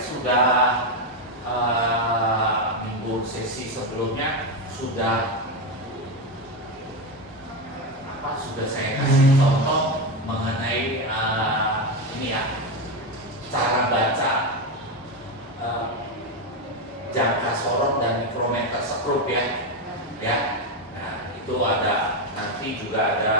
sudah minggu sesi sebelumnya sudah saya kasih contoh mengenai ini ya, cara baca jangka sorong dan mikrometer sekrup ya. Nah, itu ada, nanti juga ada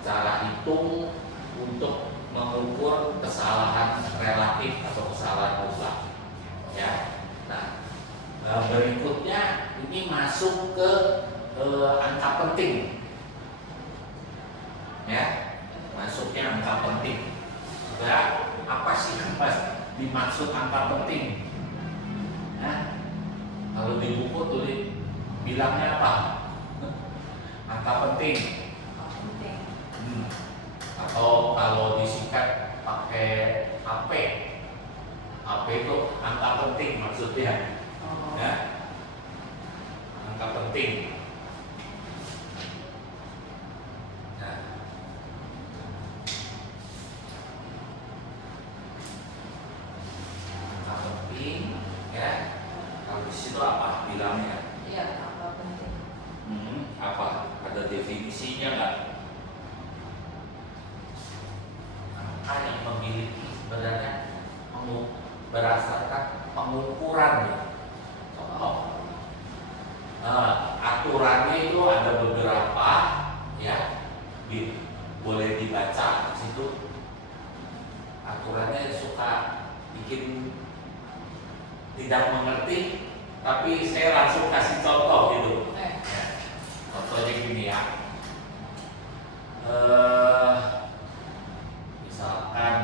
cara hitung untuk mengukur kesalahan relatif atau kesalahan mutlak ya. Nah, berikutnya ini masuk ke angka penting ya, masuknya angka penting ya. Apa sih yang dimaksud angka penting ya? Kalau di buku tulis bilangnya apa? Angka penting. Atau kalau disingkat pakai AP itu angka penting maksudnya ya, angka penting. Itu apa bilangnya? Iya, apa penting? Apa? Ada definisinya nggak? Angka yang memiliki sebenarnya berdasarkan pengukuran ya. Contoh, aturannya itu ada beberapa ya, boleh dibaca di situ. Aturannya suka bikin tidak mengerti, tapi saya langsung kasih contoh gitu. Contohnya gini ya, misalkan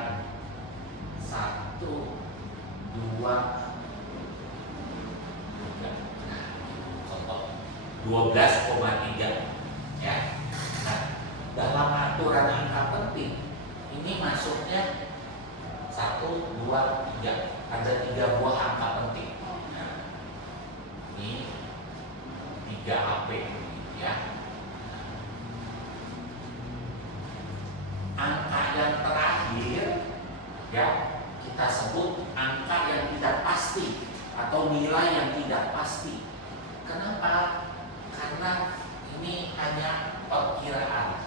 1, 2, 3, contoh 12,3 ya. Nah, dalam aturan angka penting ini masuknya 1, 2, 3, ada 3 buah angka penting. Ini 3 AP ya. Angka yang terakhir ya, kita sebut angka yang tidak pasti atau nilai yang tidak pasti. Kenapa? Karena ini hanya perkiraan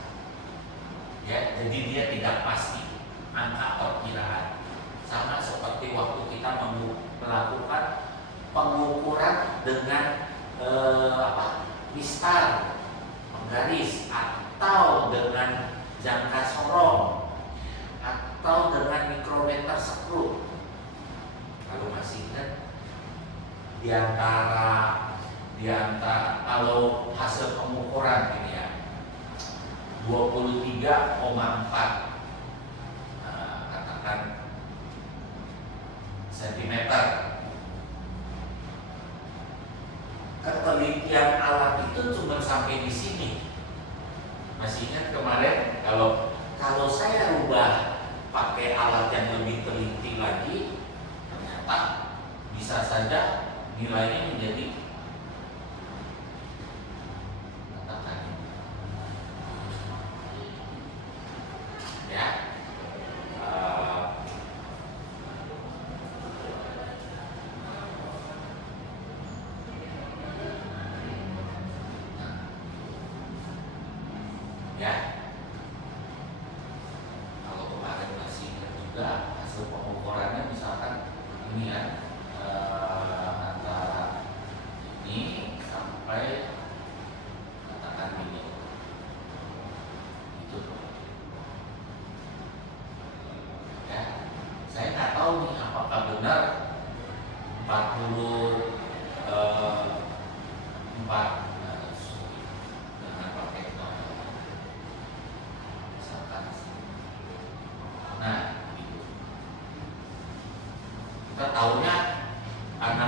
ya, jadi dia tidak pasti, angka perkiraan. Sama seperti waktu kita melakukan pengukuran dengan mistar, penggaris, atau dengan jangka sorong, atau dengan mikrometer sekrup. Kalau masih ingat, di antara kalau hasil pengukuran ini ya 23,4 katakan sentimeter. Ketelitian alat itu cuma sampai di sini. Masih ingat kemarin, kalau saya rubah pakai alat yang lebih teliti lagi, ternyata bisa saja nilainya menjadi katakan ya, kalau kemarin masih ingat juga hasil pengukurannya, misalkan ini ya, antara ini sampai katakan ini itu ya. Saya nggak tahu nih apakah benar 44 dengan pakai misalkan. Nah, gitu. Kita tahunya karena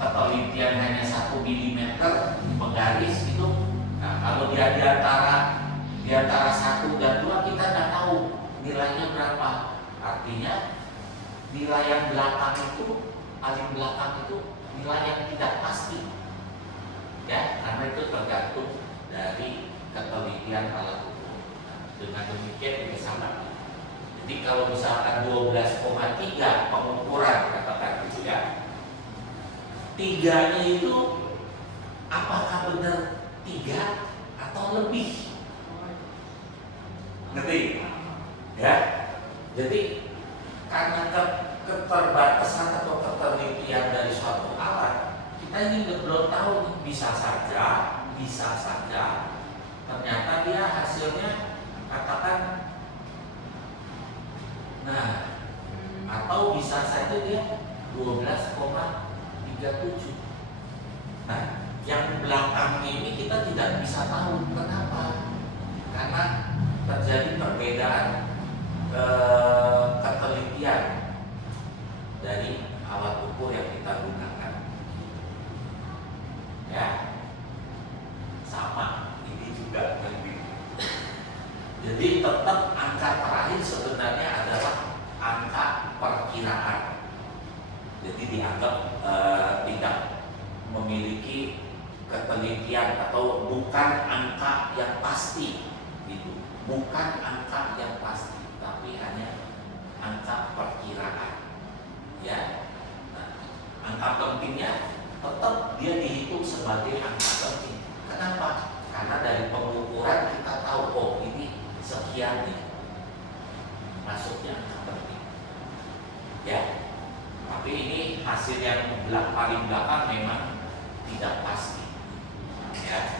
ketelitian hanya 1 mm penggaris itu. Nah, kalau di antara 1 dan 2 kita nggak tahu nilainya berapa. Artinya nilai yang belakang itu, paling belakang itu nilai yang tidak pasti ya, karena itu tergantung dari ketelitian alat ukur. Dengan demikian ini sama. Jadi kalau misalkan 12,3 Tiganya itu apakah benar 3 atau lebih? Ngerti? Ya. Jadi karena keterbatasan atau ketelitian dari suatu alat, kita ini belum tahu, bisa saja ternyata dia hasilnya katakan, nah, atau bisa saja dia 12,37. Nah, yang belakang ini kita tidak bisa tahu. Kenapa? Karena terjadi perbedaan ketelitian dari alat ukur yang kita gunakan. Ya, sama ini juga lebih. Jadi tetap angka terakhir sebenarnya adalah angka perkiraan. Jadi dianggap tidak memiliki ketelitian atau bukan angka yang pasti, gitu. Bukan angka yang pasti, tapi hanya angka perkiraan. Ya, nah, angka pentingnya tetap dia dihitung sebagai angka penting. Kenapa? Karena dari pengukuran kita tahu, oh ini sekian nih, masuknya angka penting. Ya, tapi ini hasil yang paling belakang memang tidak pasti. Ya,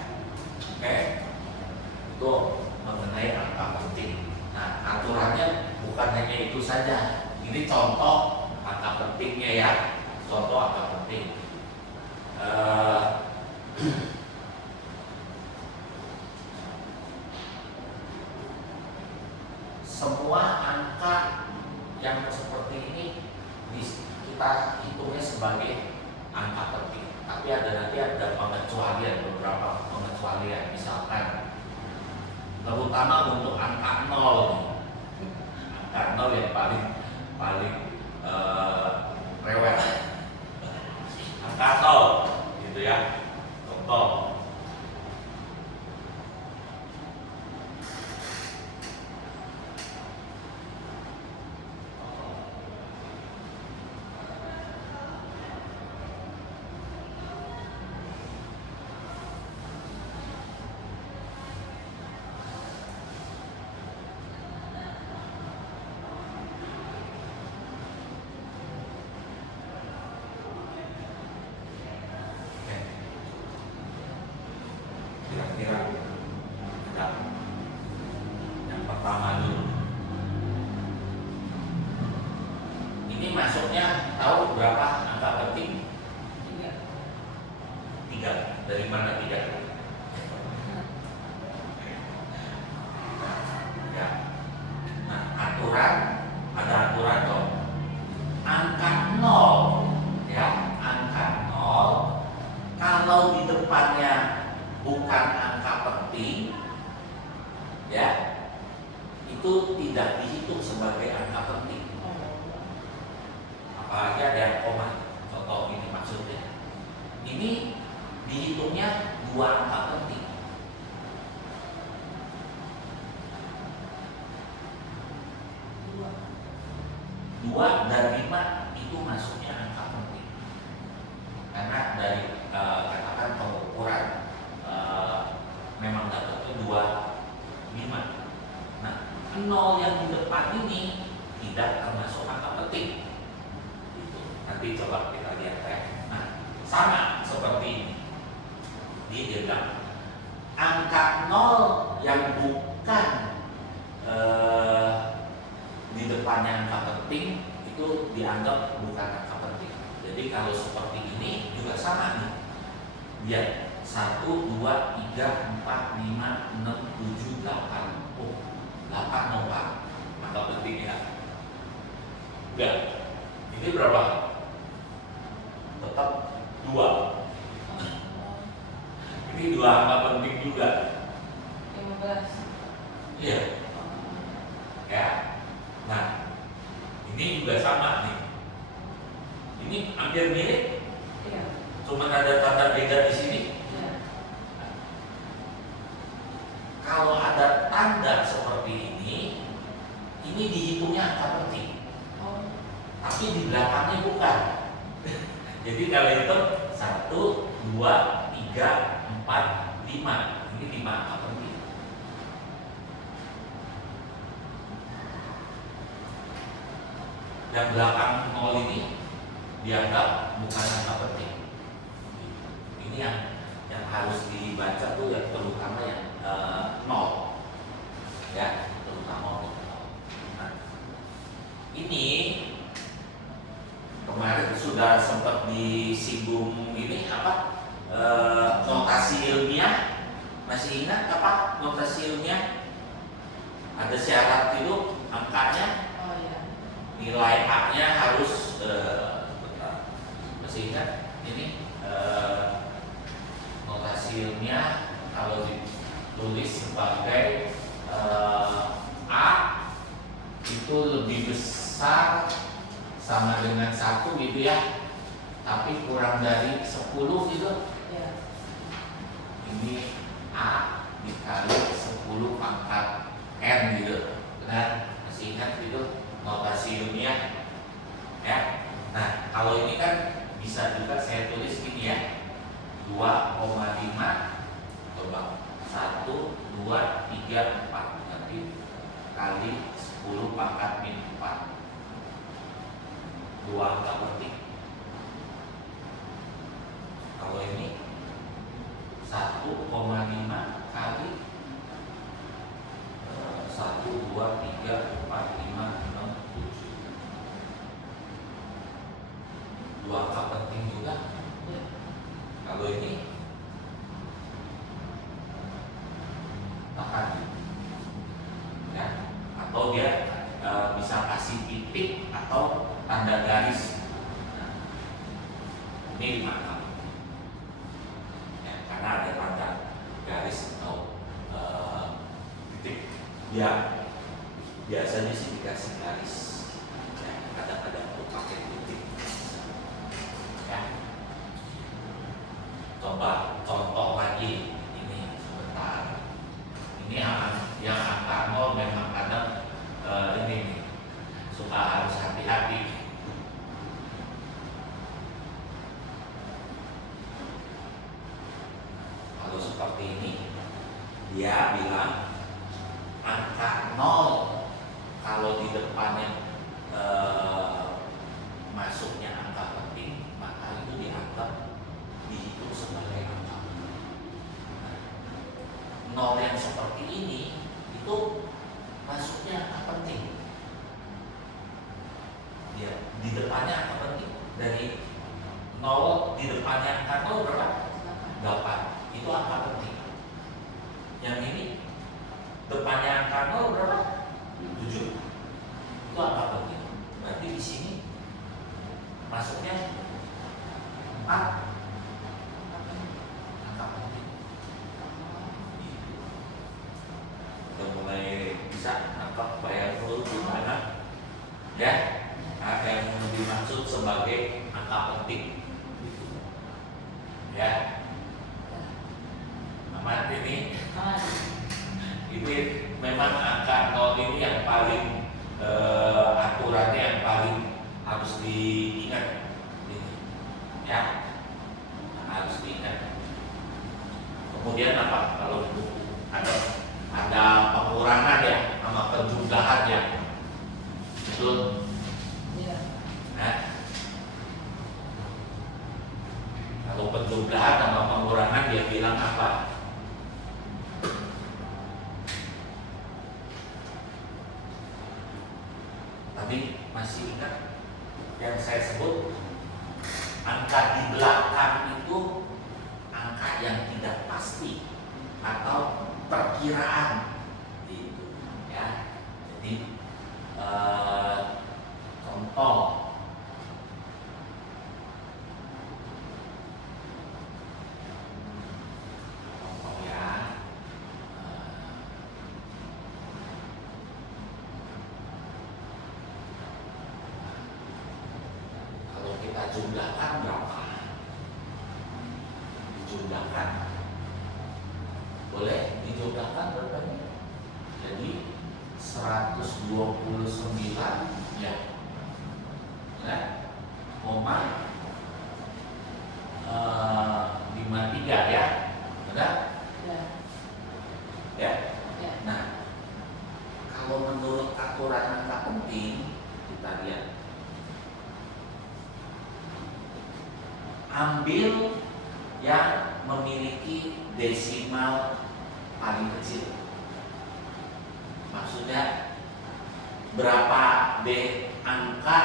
oke, itu mengenai angka penting. Nah, aturannya bukan hanya itu saja. Ini contoh angka pentingnya ya, contoh angka penting. Semua angka yang seperti ini kita hitungnya sebagai angka penting. Tapi nanti ada pengecualian, beberapa pengecualian. Misalkan terutama untuk angka 0, angka 0 yang paling rewel. Angka 0 gitu ya. Contoh, kira-kira yang pertama dulu. Ini masuknya tahu berapa angka penting? 3. Dari mana 3? Ya. Nah, ada aturan dong. Angka 0, ya, angka 0 kalau di depannya bukan angka penting, ya, itu tidak dihitung sebagai angka penting. Apalagi ada koma. Contoh ini maksudnya. Ini dihitungnya 2 angka penting. 2 dan 5 itu masuknya angka penting. Karena dari katakan pengukuran memang dapatnya 25. Nah, 0 yang di depan ini tidak termasuk angka penting. Itu nanti coba kita lihat ya. Nah, sama seperti ini. Dia bilang angka 0 yang bukan di depannya angka penting itu dianggap bukan angka penting. Jadi kalau seperti ini juga sama nih. Lihat 1, 2, 3, 4, 5, 6, 7, 8. Oh, 8 nomor angka penting ya. Enggak. Ini berapa? Tetap 2. Ini 2 angka penting juga. 15. Iya. Ya. Nah, ini juga sama nih. Ini hampir mirip. Iya. Cuma ada tanda beda di sini. Iya. Kalau ada tanda seperti ini dihitungnya angka penting. Oh. Tapi di belakangnya bukan. Jadi kalau itu 1, 2, 3, 4, 5. Ini 5 angka penting. Yang belakang 0 ini dianggap bukan angka penting. Ini yang harus dibaca tuh yang terutama yang 0. Ya, terutama untuk 0. Nah, ini kemarin sudah sempat disinggung ini apa notasi ilmiah. Masih ingat apa notasi ilmiah? Ada syarat itu angkanya, Oh iya. nilai A-nya harus bentar. Masih ingat ini notasi ilmiah kalau ditulis sebagai A itu lebih besar sama dengan 1 gitu ya, tapi kurang dari 10 gitu. Iya. Ini A dikali 10 pangkat N gitu. Benar? Masih ingat gitu notasi ilmiah? Ya. Nah, kalau ini kan bisa juga saya tulis gini ya. 2,5 coba 1, 2, 3, 4 nanti kali 10 pangkat min 4. 2 angka penting. Kalau ini 1,5 kali 1, 2, 3, 4, 5, 6, 7. 2 angka penting juga. Iya. Kalau ini tahan ya, atau dia bisa kasih titik atau tanda garis. Nah, ini 5 angka ya, karena ada tanda garis atau titik. Ya, biasanya sih dikasih garis ya, kadang-kadang perlu pakai titik ya. Coba contoh lagi ini sebentar. Ini yang angka 0 memang kadang ini nih, suka harus hati-hati. Kalau seperti ini, dia bilang angka 0 kalau di depannya masuknya angka penting, maka itu dianggap dihitung sebagai angka penting. Nah, 0 yang seperti ini itu masuknya angka penting. Ya, di depannya angka penting. Dari 0 di depannya angka 0 berapa? 8. Itu angka penting. Yang ini depannya angka 0 berapa? 7. Itu angka penting. Berarti di sini masuknya 4 angka penting. Udah mulai bisa nampak bayang dulu gimana ya, apa yang dimaksud sebagai angka penting ya. Aman ini? Ini memang angka 0 ini yang paling aturannya yang paling harus diingat ini, ya, harus diingat. Kemudian apa kalau ada pengurangan ya sama penjumlahan ya, betul? Iya. Nah, kalau penjumlahan sama pengurangan dia bilang apa? Tadi masih ingat yang saya sebut angka di belakang itu angka yang tidak pasti atau perkiraan gitu ya. Jadi contoh ya, kalau kita jumlahkan berapa? Dijumlahkan, boleh dijumlahkan berapa nih? Jadi 129 ya, koma kita lihat. Ambil yang memiliki desimal paling kecil. Maksudnya berapa angka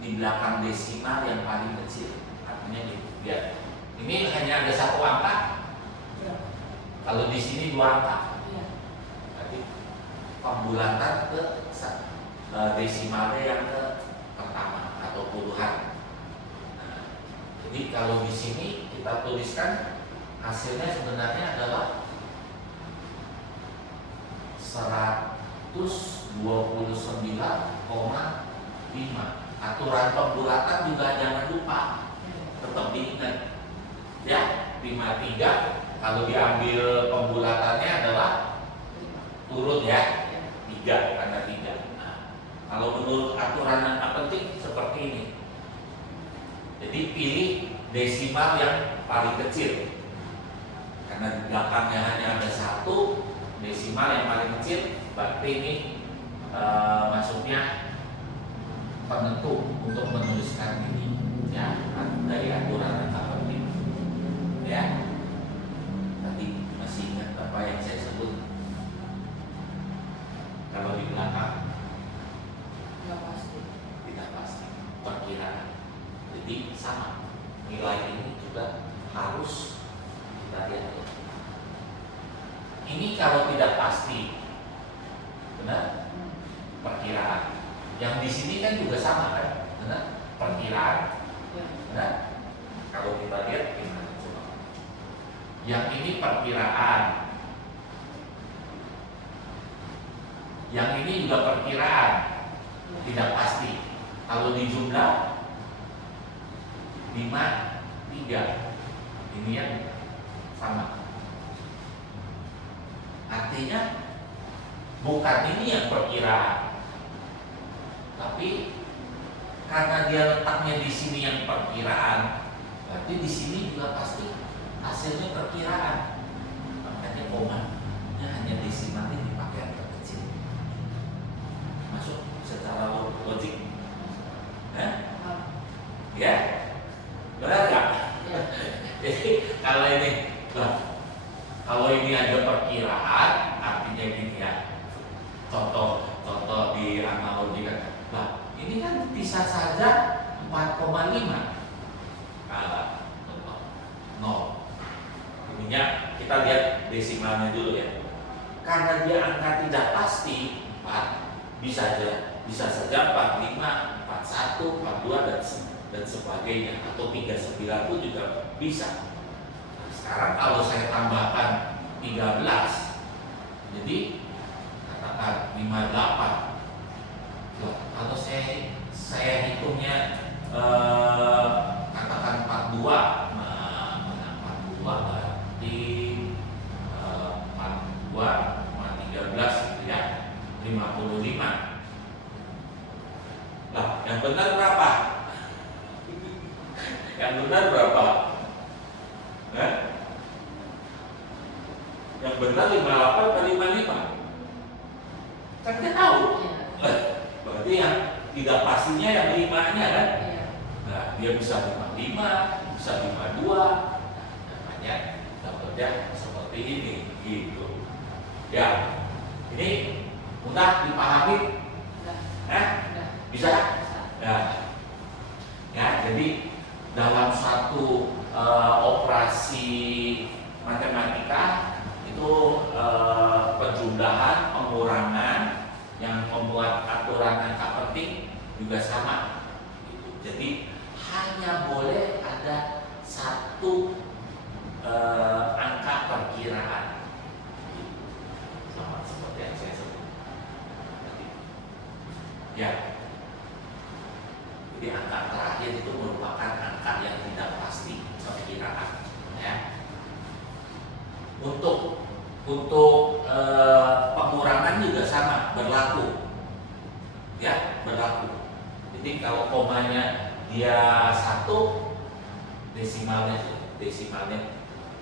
di belakang desimal yang paling kecil. Artinya gitu. Lihat. Ini hanya ada satu angka. Ya. Kalau di sini dua angka. Iya. Berarti pembulatan ke desimalnya yang ke pertama atau puluhan. Nah, jadi kalau di sini kita tuliskan hasilnya sebenarnya adalah 129,5. Aturan pembulatan juga jangan lupa, tetap diingat ya. 53 kalau diambil pembulatannya adalah turun ya, 3 karena 3. Nah, kalau menurut aturan angka penting seperti ini. Jadi pilih desimal yang paling kecil. Karena di belakangnya hanya ada satu desimal yang paling kecil, berarti ini masuknya penentu untuk menuliskan ini ya, dari aturan angka penting ya. Tadi masih ingat apa yang saya sebut? Kalau di belakang Nggak pasti. tidak pasti, perkiraan. Jadi sama, nilai ini juga harus kita lihat. Ini kalau tidak pasti, benar? Perkiraan. Yang di sini kan juga sama kan, benar? Perkiraan, Ya. benar? Kalau kita lihat gimana coba? Yang ini perkiraan, yang ini juga perkiraan, tidak pasti. Kalau di jumlah 5, 3, ini yang sama. Artinya bukan ini yang perkiraan, tapi karena dia letaknya di sini yang perkiraan, berarti di sini juga pasti hasilnya perkiraan. Makanya komanya hanya desimalnya dipakai yang terkecil. Masuk secara logik, ya, benar nggak? Ya. Jadi kalau ini ada perkiraan, artinya gini ya. Contoh di analogikan. Nah, ini kan bisa saja 4,5. Contoh 0. Ininya kita lihat desimalnya dulu ya. Karena dia angka tidak pasti, 4 bisa saja 45, 41, 42 dan sebagainya, atau 39 pun juga bisa. Nah, sekarang kalau saya tambahkan 13, jadi katakan 58. Loh, kalau saya hitungnya katakan 42, nah, mana 42 berarti 42 sama 13 gitu ya, 55. Lah, yang benar berapa? Yang benar berapa? Yang benar 58 atau 55? Kan kita tahu. Iya. Berarti yang tidak pastinya yang 5-nya kan? Iya. Nah, dia bisa 55, bisa 52. Namanya dapatnya seperti ini gitu. Ya. Ini mudah dipahami? Udah. Udah. Bisa? Bisa. Ya, jadi dalam satu operasi matematika itu penjumlahan, pengurangan yang membuat aturan angka penting juga sama. Gitu. Jadi hanya boleh ada satu angka perkiraan. Sama seperti yang saya sebut. Ya. Jadi angka terakhir itu merupakan angka yang tidak pasti, perkiraan. Ya. Untuk pengurangan juga sama, berlaku. Ya, berlaku. Jadi kalau komanya dia 1, desimalnya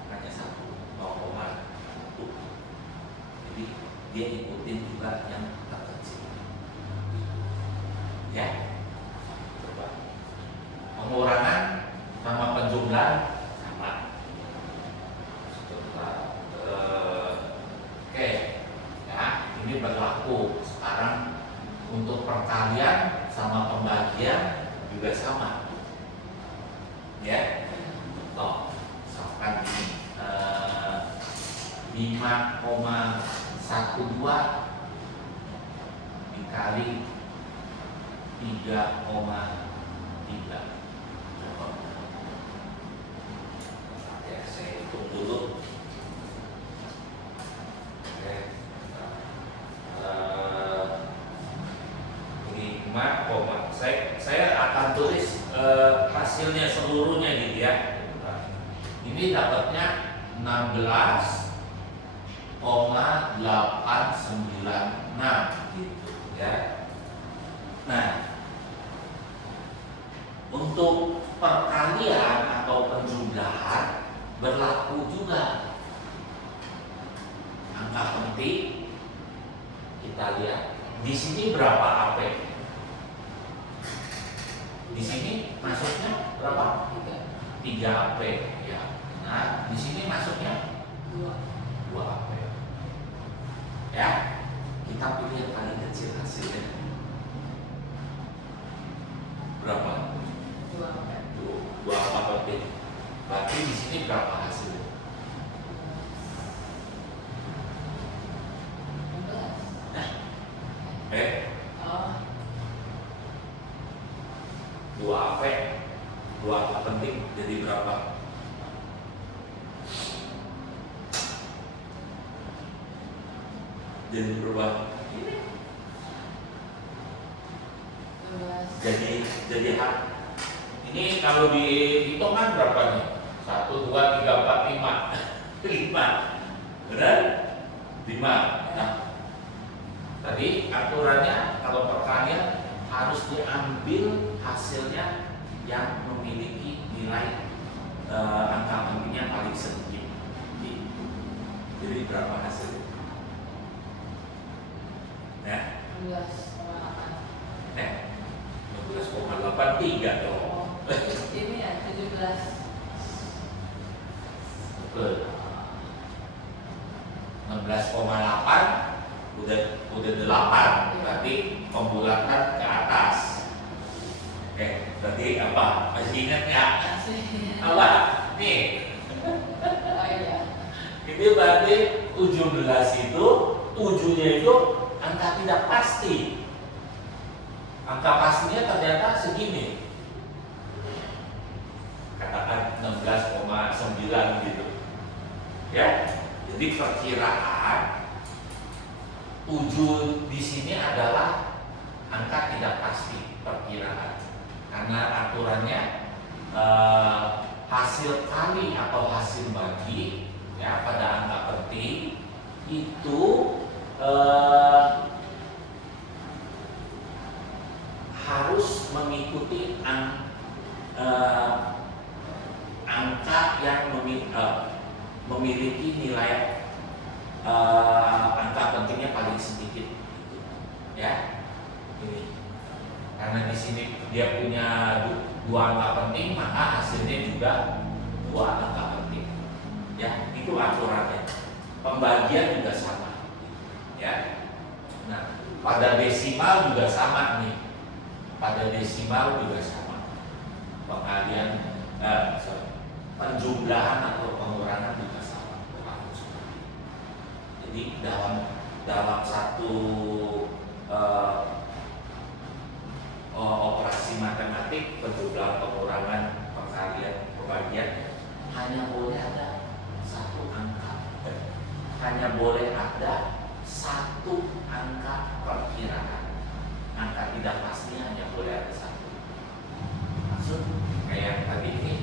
hanya 1, 0,1. Jadi dia ikutin juga yang terkecil. Ya, coba. Pengurangan sama penjumlahan sama. Oke, ya ini berlaku sekarang untuk perkalian sama pembagian juga sama. Ya, toh, misalkan ini 5,12 dikali 3,3. Coba. Ya, saya hitung dulu. Oke. 5, saya akan tulis hasilnya seluruhnya gitu ya. Ini dapatnya 16,896 gitu ya. Nah, untuk perkalian atau penjumlahan berlaku juga. Angka penting kita lihat. Di sini berapa AP? Di sini masuknya berapa? 3 AP ya. Nah, di sini masuknya 2 AP. Ya. Kita pilih yang paling kecil hasilnya. Berapa? 2 apa penting? Berarti di sini berapa hasilnya? 2 AP, 2 apa penting jadi berapa? Jadi berapa? Jadi hak. Ini kalau dihitung kan berapa nih? 1, 2, 3, 4, 5 5, benar? 5. Nah, tadi aturannya kalau perkalian harus diambil hasilnya yang memiliki nilai angka pentingnya paling sedikit. Jadi berapa hasilnya? Ya? 12,83 dong. Ini ya 17. Betul. 16,8 udah 8, berarti pembulatan ke atas. Oke, berarti apa? Masih ingat nggak? Apa? Nih. Oh iya. Ini berarti 17 itu 7-nya itu angka tidak pasti. Angka pastinya ternyata segini. Katakan 16,9 gitu. Ya. Jadi perkiraan 7 di sini adalah angka tidak pasti perkiraan. Karena aturannya hasil kali atau hasil bagi ya pada angka penting itu harus mengikuti angka yang memiliki nilai angka pentingnya paling sedikit, ya. Ini karena di sini dia punya 2 angka penting, maka hasilnya juga 2 angka penting, ya. Itu aturannya. Pembagian juga sama, ya. Nah, pada desimal juga sama nih. Pada desimal juga sama. Pengalian, penjumlahan atau pengurangan juga sama. Jadi dalam satu operasi matematik, penjumlahan, pengurangan, perkalian, pembagian hanya boleh ada 1 angka. Hanya boleh ada 1 angka perkiraan. Angka tidak pasti hanya boleh ada 1. Maksud kayak tadi ini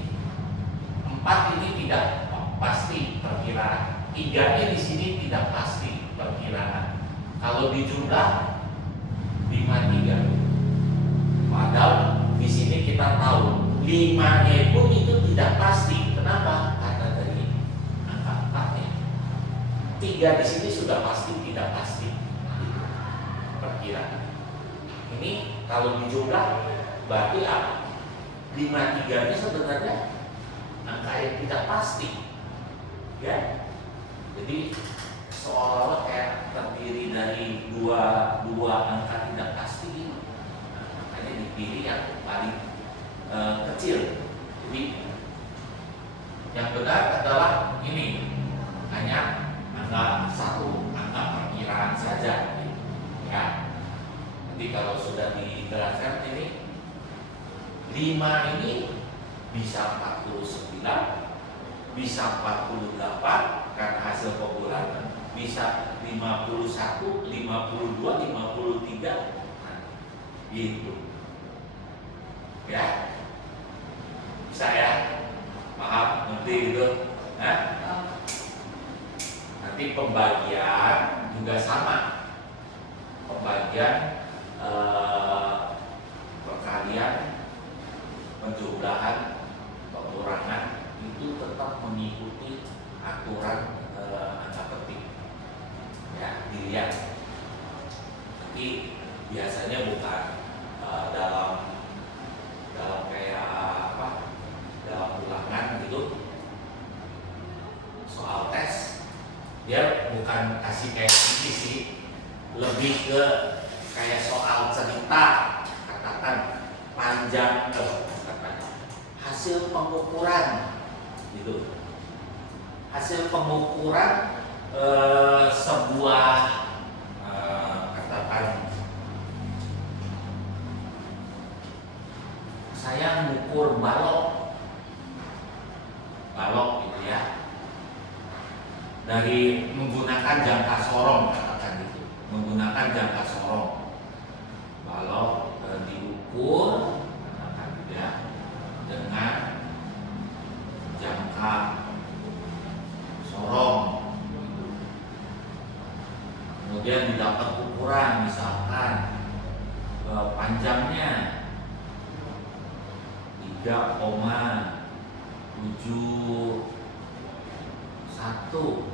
4 ini tidak pasti perkiraan. 3-nya di sini tidak pasti perkiraan. Kalau dijumlah 53. Padahal di sini kita tahu 5-nya itu tidak pasti. Kenapa? Karena dari angka 4-nya. 3 di sini sudah pasti tidak pasti perkiraan. Ini kalau dijumlah berarti apa? 53 ini sebenarnya angka yang tidak pasti, ya. Jadi seolah-olah kayak terdiri dari dua angka tidak pasti ini. Nah, makanya dipilih yang paling kecil. Jadi yang benar adalah ini, hanya angka satu, angka perkiraan saja, ya. Nanti kalau sudah dijelaskan ini 5 ini bisa 49, bisa 48 karena hasil pembulanan, bisa 51, 52, 53, nah, gitu. Ya, bisa ya, paham, ngerti gitu. Nah, nanti pembagian juga sama, pembagian perkalian, penjumlahan, pengurangan itu tetap mengikuti aturan angka petik, ya, dilihat. Nanti biasanya bukan dalam kayak apa, dalam ulangan gitu, soal tes dia bukan kasih kayak gini sih, lebih ke kayak soal cerita, katakan panjang, hasil pengukuran gitu, hasil pengukuran sebuah katakan saya mengukur balok gitu ya, dari menggunakan jangka sorong, katakan gitu, menggunakan jangka sorong, balok diukur, katakan gitu ya, dengan jangka sorong gitu. Kemudian didapat ukuran, misalkan panjangnya 3,71,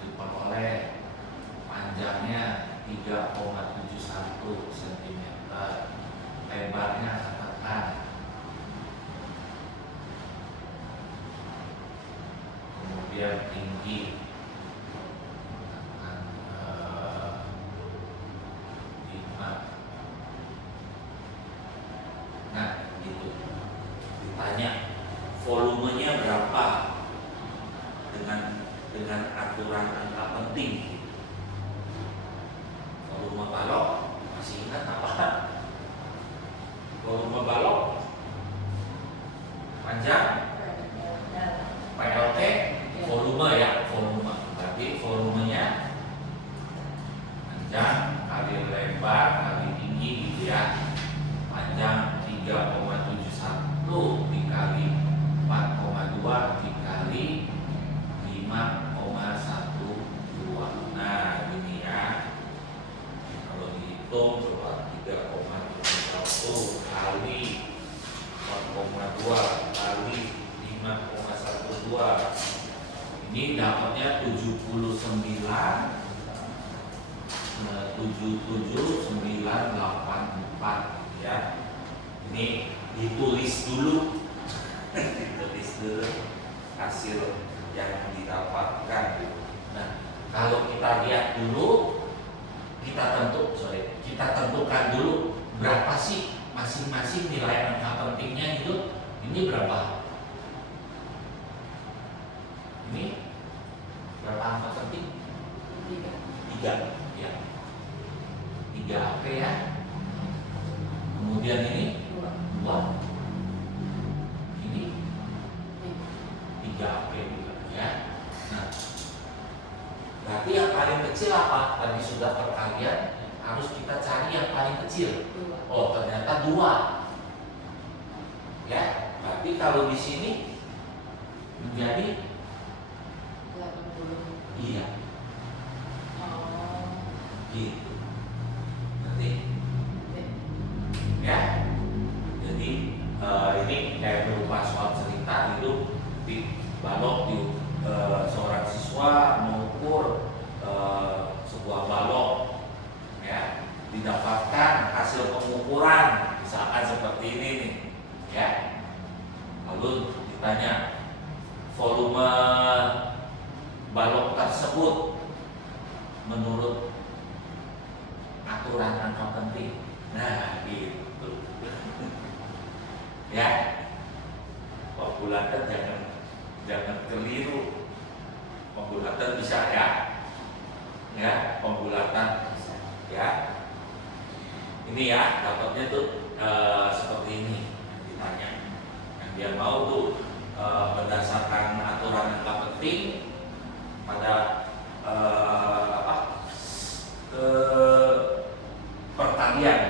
diperoleh panjangnya 3,71 cm, lebarnya katakan, kemudian tinggi katakan 5. Nah, gitu. Ditanya volumenya berapa dengan aturan angka penting. Volume balok masih ingat apa? Volume balok panjang PLT, volume ya, volume. Berarti volumenya panjang kali lebar kali tinggi gitu ya. Panjang 3,71 dikali 4,2 dikali 5,12. Nah, ini ya. Kalau dihitung coba 3,71 kali 4,2 kali 5,12. Ini dapatnya 77984 ya. Ini ditulis dulu. Ditulis dulu hasil yang didapatkan. Nah, kalau kita lihat dulu, kita tentukan dulu berapa sih masing-masing nilai angka pentingnya itu. Ini berapa? Ini berapa angka penting? 3 ya. 3 AP ya. Kemudian ini 2. Ini 3 AP juga ya. Nah, berarti yang paling kecil apa? Tadi sudah perkalian, harus kita cari yang paling kecil. Oh, ternyata 2. Ya, berarti kalau di sini menjadi 80. iya, Oh. gitu. Nanti Ya. Lalu ditanya volume balok tersebut menurut aturan angka penting. Nah, gitu. Ya. Pembulatan jangan keliru. Pembulatan bisa ya. Ya, pembulatan Bisa. ya. Ini ya, dapatnya tuh seperti ini ditanya. Yang dia mau tuh berdasarkan aturan angka penting pada perkalian,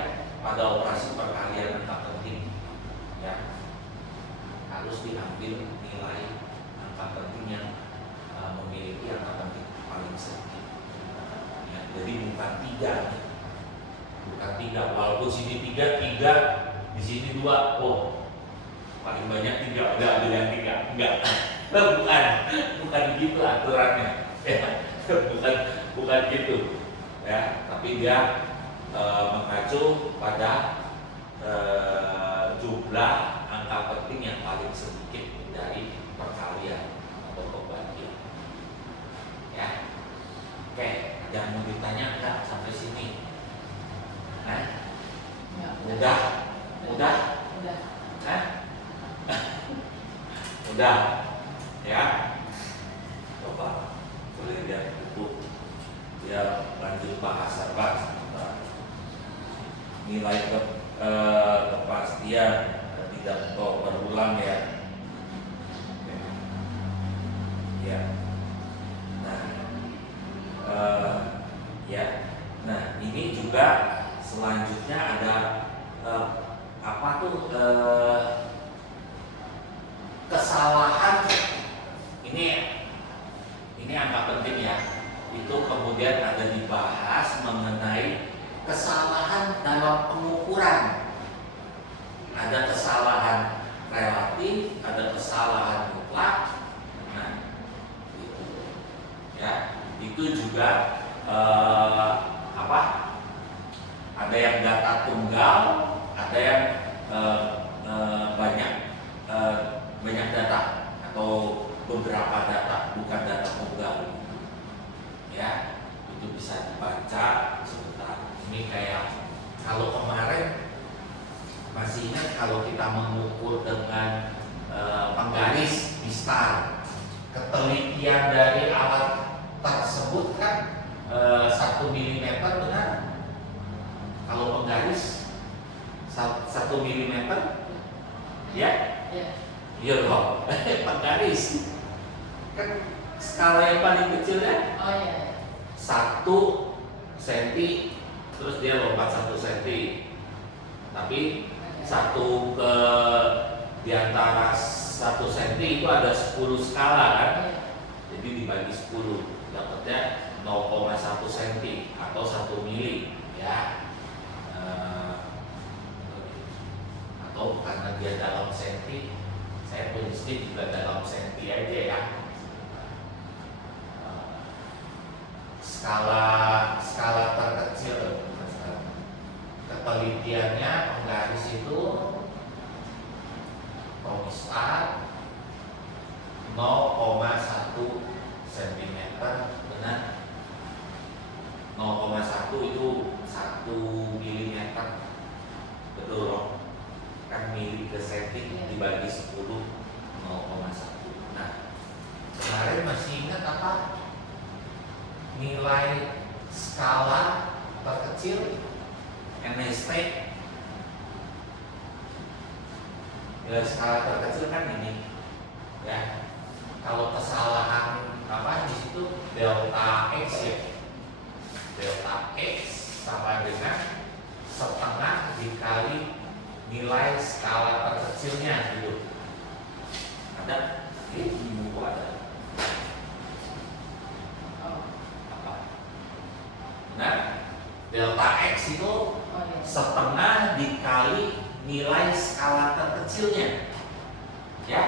pada operasi perkalian angka penting ya, harus diambil nilai angka penting yang memiliki angka penting paling sedikit ya, jadi bukan 3 walaupun sini 3 di sini 2, oh paling banyak 3, udah ambil yang 3, enggak. bukan gitu aturannya ya. bukan gitu ya, tapi dia mengacu pada jumlah angka penting yang paling sedikit dari perkalian atau pembagian ya. Oke, ada mau ditanya enggak sampai sini? Ya, Udah? Udah. Hah? Udah ya. Coba boleh lihat buku ya, lanjut bahasa Pak. Nilai kepastian tidak berulang ya. Ya. Nah, ya. Nah, ini juga selanjutnya ada apa tuh kesalahan. Ini angka penting ya. Itu kemudian ada dibahas mengenai kesalahan dalam pengukuran. Ada kesalahan relatif, ada kesalahan mutlak. Nah, itu ya. Itu juga ada yang data tunggal, ada yang banyak data atau beberapa data, bukan data tunggal ya. Itu bisa dibaca sebentar. Ini kayak kalau kemarin masih ingat kalau kita mengukur dengan penggaris mistar, ketelitian dari alat tersebut kan 1 mm benar. Kalau penggaris 1 mm ya? Iya dong. Penggaris kan skala yang paling kecil ya? Oh iya. 1 cm, terus dia lompat 1 cm. Tapi satu ke di antara 1 cm itu ada 10 skala kan? Jadi dibagi 10 dapatnya 0,1 cm atau 1 mili ya. Atau karena dia dalam senti, saya tulisnya juga dalam senti aja ya. Skala terkecil, ketelitiannya penggaris itu komistar 0,1 cm benar. 0,1 itu 1 mm, betul loh. Kan mili ke cm dibagi 10, 0,1. Nah, kemarin masih ingat apa? Nilai skala terkecil NST. Nilai skala terkecil kan ini ya. Kalau kesalahan apa di situ delta x ya. Delta x sama dengan setengah dikali nilai skala terkecilnya gitu. Ada di buku ada. Apa? Nah, delta x itu setengah dikali nilai skala terkecilnya. Ya.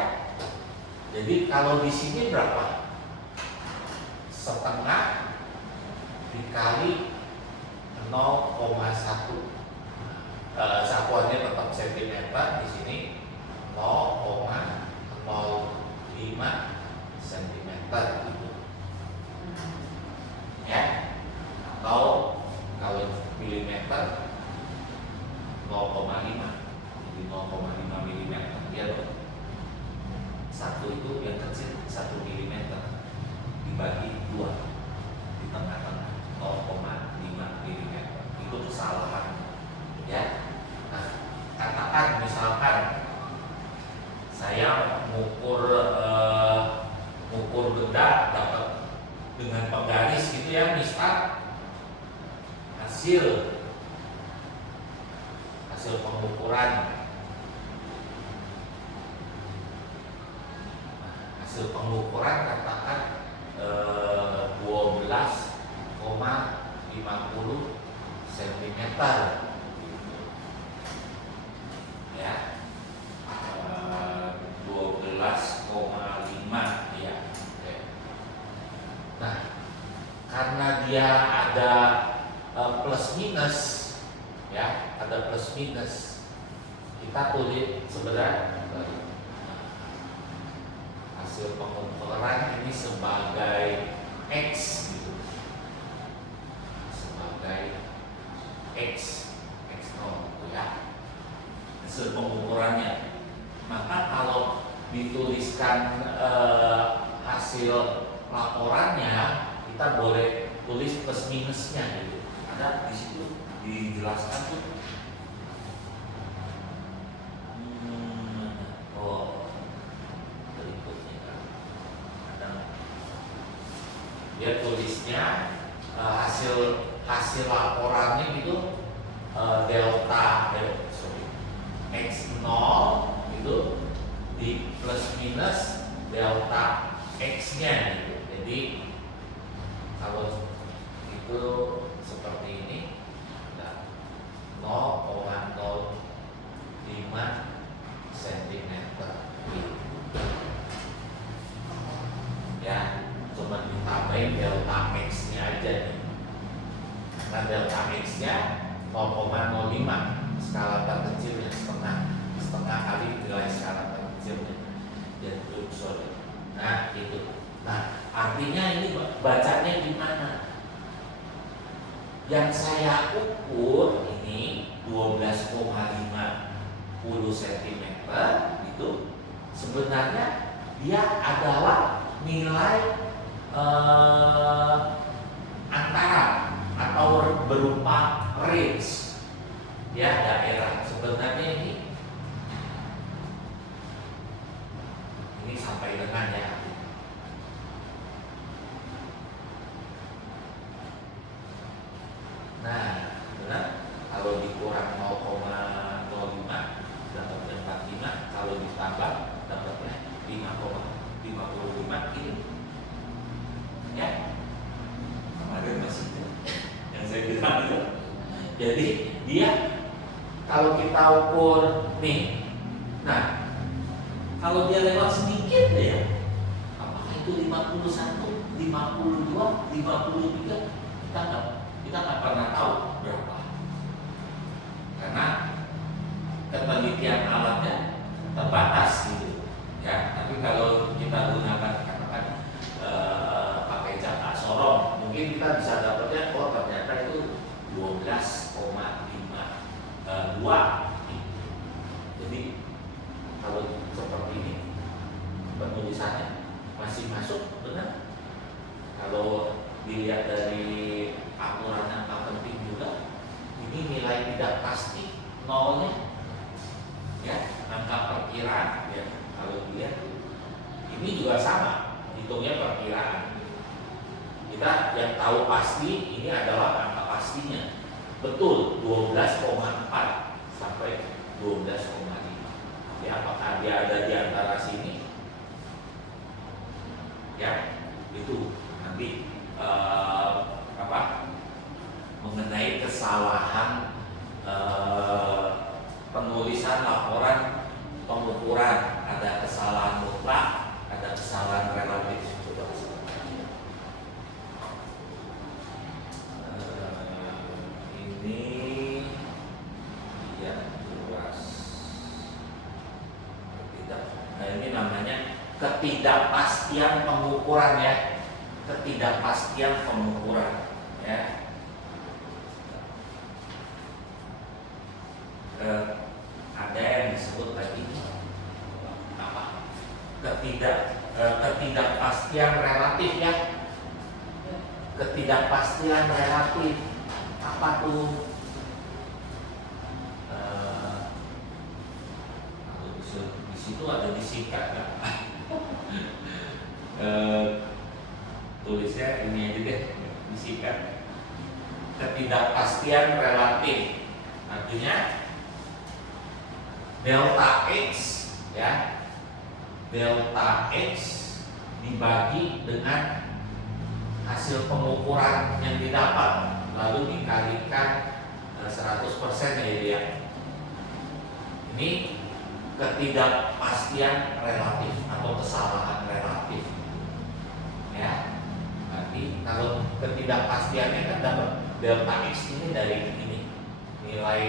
Jadi kalau di sini berapa? Setengah dikali 0,1. Satuannya tetap cm di sini mm, ya dong. Satu itu yang kecil 1 mm dibagi 2 di tengah-tengah 0,5 mm itu kesalahan ya. Nah, katakan misalkan saya ngukur benda dapat dengan penggaris gitu ya, misal hasil pengukuran katakan 12,50 cm ya, 12,5 ya. Oke. Nah, karena dia ada plus minus ya, ada plus minus, kita tulis sebenarnya hasil pengukuran ini sebagai X gitu, sebagai X gitu ya, hasil pengukurannya. Maka kalau dituliskan hasil laporannya, kita boleh tulis plus minusnya gitu. Ada di situ dijelaskan tuh. Berikutnya kan ada dia tulisnya hasil laporannya gitu, delta x0 itu di plus minus delta x-nya gitu. Jadi kalau itu seperti ini, 0,05 cm ya, cuma ditambahin delta x nya aja nih. Nah, delta x nya 0,05, skala terkecilnya setengah kali nilai skala terkecilnya, jadi sorry. Nah itu, nah artinya ini bacanya gimana? Yang saya ukur ini 12,50 cm itu sebenarnya dia adalah nilai antara atau berupa range ya, daerah. Sebenarnya ini sampai dengan ya. Nah, benar, kalau dikurang 0,05 dapatnya 45, kalau ditambah dapatnya 5,55 ini. Ya, kemarin masih yang saya bilang itu. Jadi dia kalau kita ukur nih, nah kalau dia lewat sedikit ya, apakah itu 51, 52, 53, kita nggak pernah tahu berapa, karena ketelitian alatnya terbatas gitu ya. Tapi kalau kita gunakan katakan pakai cetak sorong, mungkin kita bisa dapatnya, oh ternyata itu 12,52. Jadi kalau seperti ini penulisannya masih masuk, benar. Kalau dilihat dari aturan yang penting juga, ini nilai tidak pasti nolnya ya, angka perkiraan ya. Kalau dilihat ini juga sama, hitungnya perkiraan. Kita yang tahu pasti ini adalah angka pastinya, betul 12,4 sampai 12,5. Ya, apakah dia ada di antara sini ya, itu nanti mengenai kesalahan penulisan laporan pengukuran. Ada kesalahan mutlak, ada kesalahan relatif. Coba ini ya jelas tidak. Nah, ini namanya ketidakpastian pengukuran ya, ketidakpastian pengukuran ya. Ada yang disebut lagi ketidakpastian relatif ya. Ketidakpastian relatif apa tuh? Di situ ada disingkat kan? Tulisnya ini aja deh, disingkat. Ketidakpastian relatif artinya delta X ya, delta X dibagi dengan hasil pengukuran yang didapat lalu dikalikan 100% ya dia. Ini ketidakpastian relatif atau kesalahan relatif ya. Nanti kalau ketidakpastiannya kan dapat delta X ini dari ini nilai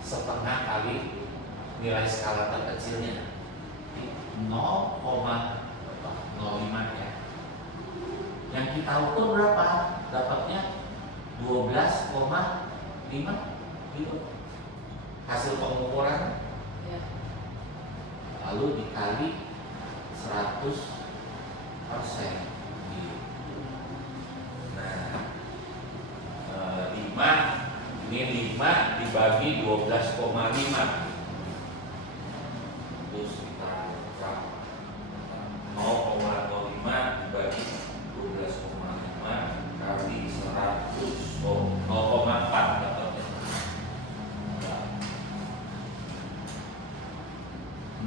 setengah kali nilai skala terkecilnya 0,05 ya. Yang kita ukur berapa? Dapatnya 12,5 gitu hasil pengukuran. Ya. Lalu dikali 100%. Nah, 5 ini 5 dibagi 12,5 terus kita 0,05 dibagi 12,5 kali 100 0,4 dapatnya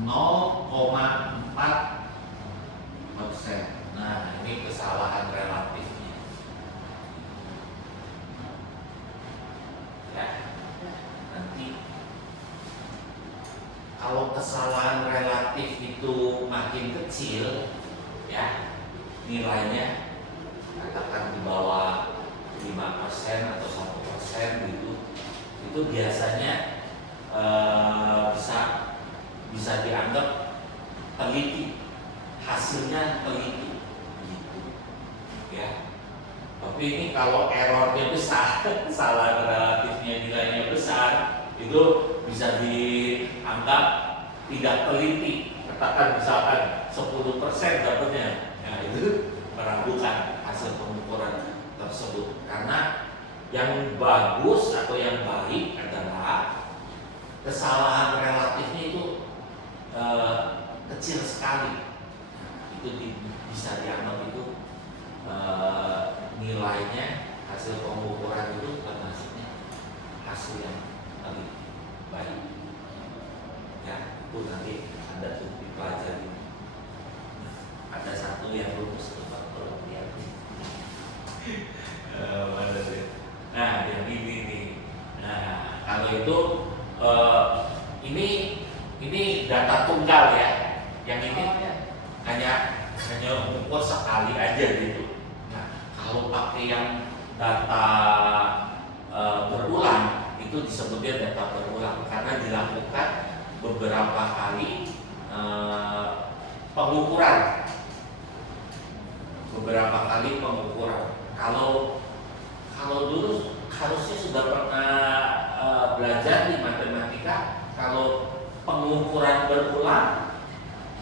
0,4%. Nah, ini kesalahan relatifnya ya. Nanti kalau kesalahan relatif itu makin kecil ya, nilainya katakan di bawah 5% atau 1% gitu, itu biasanya bisa dianggap teliti, hasilnya teliti gitu ya. Tapi ini kalau errornya besar, kesalahan relatifnya nilainya besar, itu bisa dianggap tidak teliti. Katakan misalkan 10% dapatnya, nah itu meragukan hasil pengukuran tersebut. Karena yang bagus atau yang baik adalah kesalahan relatifnya itu kecil sekali. Itu bisa dianggap itu nilainya hasil pengukuran itu termasuknya hasil yang paling baik ya. Itu nanti Anda tuh dipelajari. Ada satu yang lulus tuh Pak, tolong lihat. Nah, yang ini nih. Nah, kalau itu ini data tunggal ya. Yang ini hanya mengukur sekali aja gitu. Nah, kalau pakai yang data berulang itu disebutnya data berulang karena dilakukan beberapa kali pengukuran. Kalau dulu harusnya sudah pernah belajar di matematika, kalau pengukuran berulang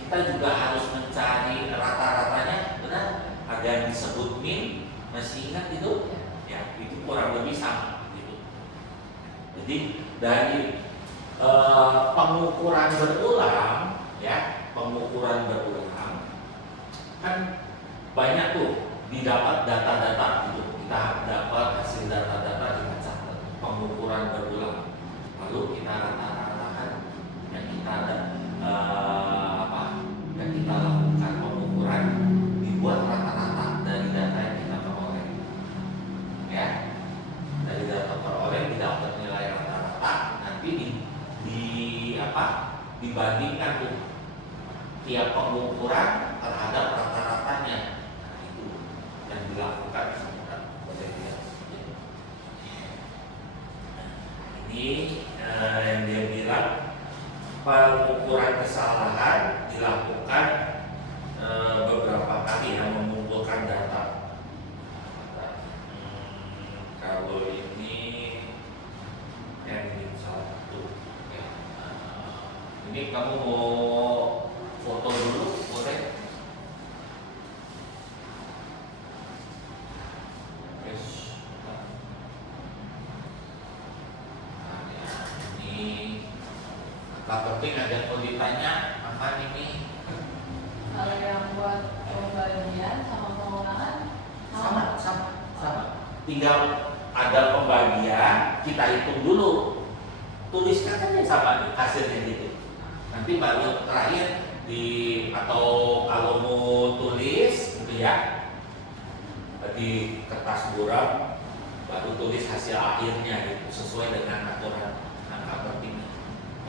kita juga harus mencari rata-ratanya, benar? Ada yang disebut min, masih ingat itu? Ya, itu kurang lebih sama gitu. Jadi dari pengukuran berulang ya, pengukuran berulang kan banyak tuh didapat data-data gitu. Kita dapat hasil data-data dengan catat pengukuran berulang. Lalu kita rata-ratakan yang kita yang kita lakukan pengukuran dibuat rata-rata dari data yang kita peroleh. Ya, dari data peroleh didapat nilai rata-rata, nanti dibandingkan tuh tiap pengukuran terhadap rata-ratanya. Nah, itu yang dilakukan oleh dia. Ini yang dia bilang pengukuran kesalahan dilakukan beberapa kali yang mengumpulkan data. Kalau ini N-1 ya. Ini kamu mau foto dulu boleh? tinggal ada pembagian, kita hitung dulu, tuliskan aja sama hasilnya gitu. Nanti baru terakhir atau kalau mau tulis gitu ya, di kertas buram baru tulis hasil akhirnya gitu, sesuai dengan aturan angka penting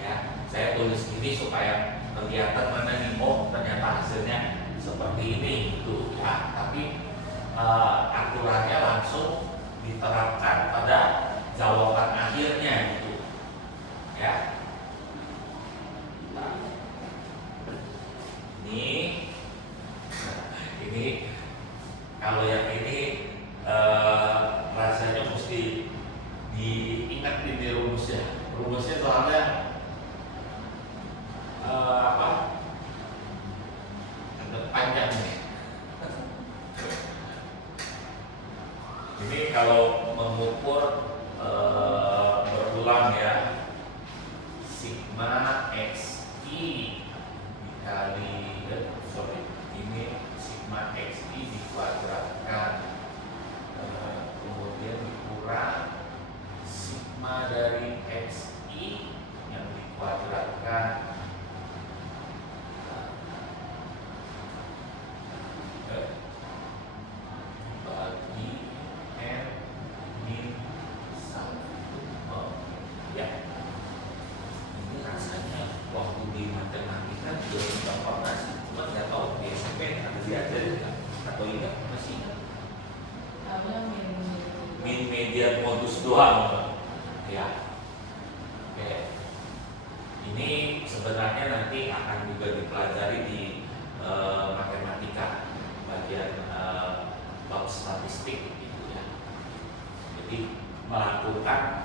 ya. Saya tulis ini supaya kelihatan mana nih, oh ternyata hasilnya seperti ini gitu ya. Tapi aturannya langsung diterapkan pada jawaban akhirnya gitu ya. Nah, ini kalau yang ini rasanya mesti diingat di rumusnya. Rumusnya soalnya agak panjang nih. Ini kalau mengukur berulang ya, sigma xi dikali ini sigma xi dikuadratkan, kemudian dikurang sigma dari xi yang dikuadratkan bagi n min 1. Oh, ya. Ini rasanya waktu di matematika juga gampang sih, cuma nggak tahu di SMP ada diajarin nggak atau ingat masih ingat? Min median modus doang ya. Oke. Ini sebenarnya nanti akan juga dipelajari di matematika bagian bab statistik gitu ya. Jadi melakukan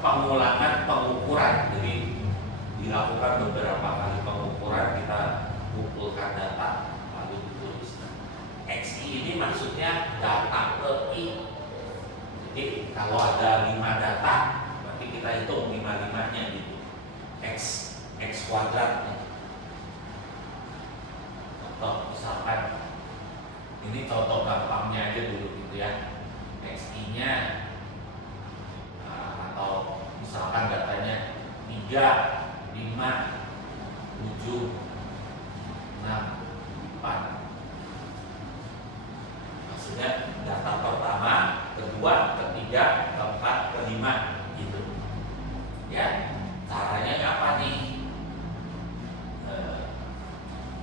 pengulangan pengukuran. Jadi dilakukan beberapa kali pengukuran, kita kumpulkan data lalu ditulis. XI ini maksudnya data ke I. Jadi kalau ada 5 data, berarti kita hitung 5-5-nya gitu. X kuadrat. Contoh misalkan ini contoh gampangnya aja dulu gitu ya. XI-nya atau misalkan datanya 3, 5, 7, 6, 4. Maksudnya data pertama, kedua, ketiga, keempat, kelima gitu. Ya, caranya apa nih?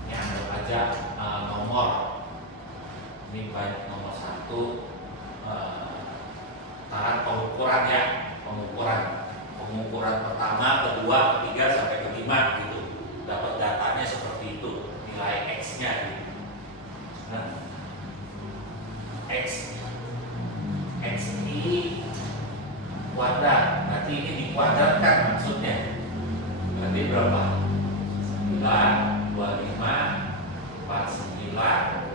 Yang anggap aja nomor. Ini baik nomor 1. Tahan pengukuran ya, pengukuran pertama, kedua, ketiga sampai kelima gitu. Dapat datanya seperti itu, nilai x-nya gitu. Nah, xi kuadrat, nanti ini dikuadratkan maksudnya. Berarti berapa? 9, 25, 49,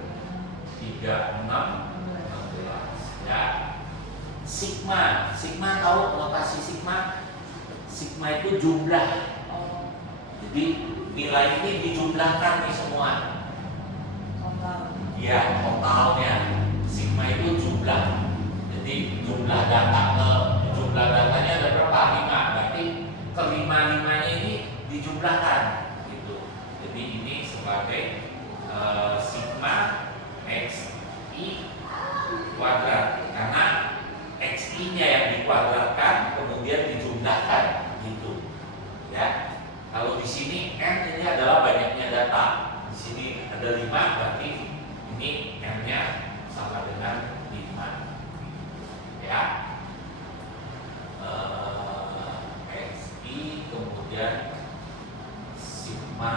36, 16 ya. Sigma tahu notasi sigma? Sigma itu jumlah. Jadi nilai ini dijumlahkan nih semua. Ya, totalnya. Sigma itu jumlah. Jadi jumlah datanya ada berapa? 5. Berarti kelima-limanya ini dijumlahkan gitu. Jadi ini sebagai sigma xi kuadrat, karena xi-nya yang dikuadratkan kemudian dijumlahkan gitu. Ya. Kalau di sini n ini adalah banyaknya data. Di sini ada 5, berarti ini n-nya sama dengan 5. Ya. xi kemudian sigma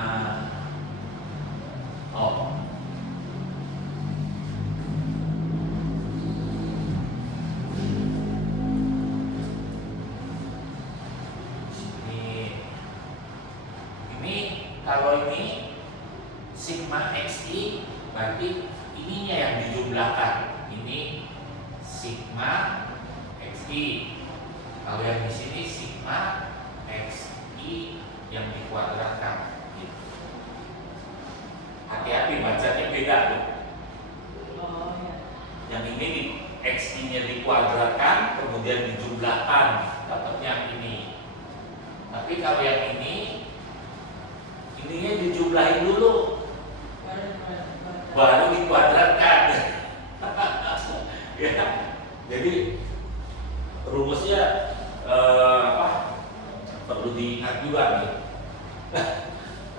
kalau ini sigma xi berarti ininya yang dijumlahkan. Ini sigma xi. Kalau yang di sini sigma xi yang dikuadratkan. Gitu. Hati-hati bacanya beda tuh. Oh ya. Yang dikuadratkan, kemudian dijumlahkan, dapatnya ini. Tapi kalau yang ini, ininya dijumlahin dulu, baru dikuadratkan. Ya, jadi rumusnya perlu diingat juga nih.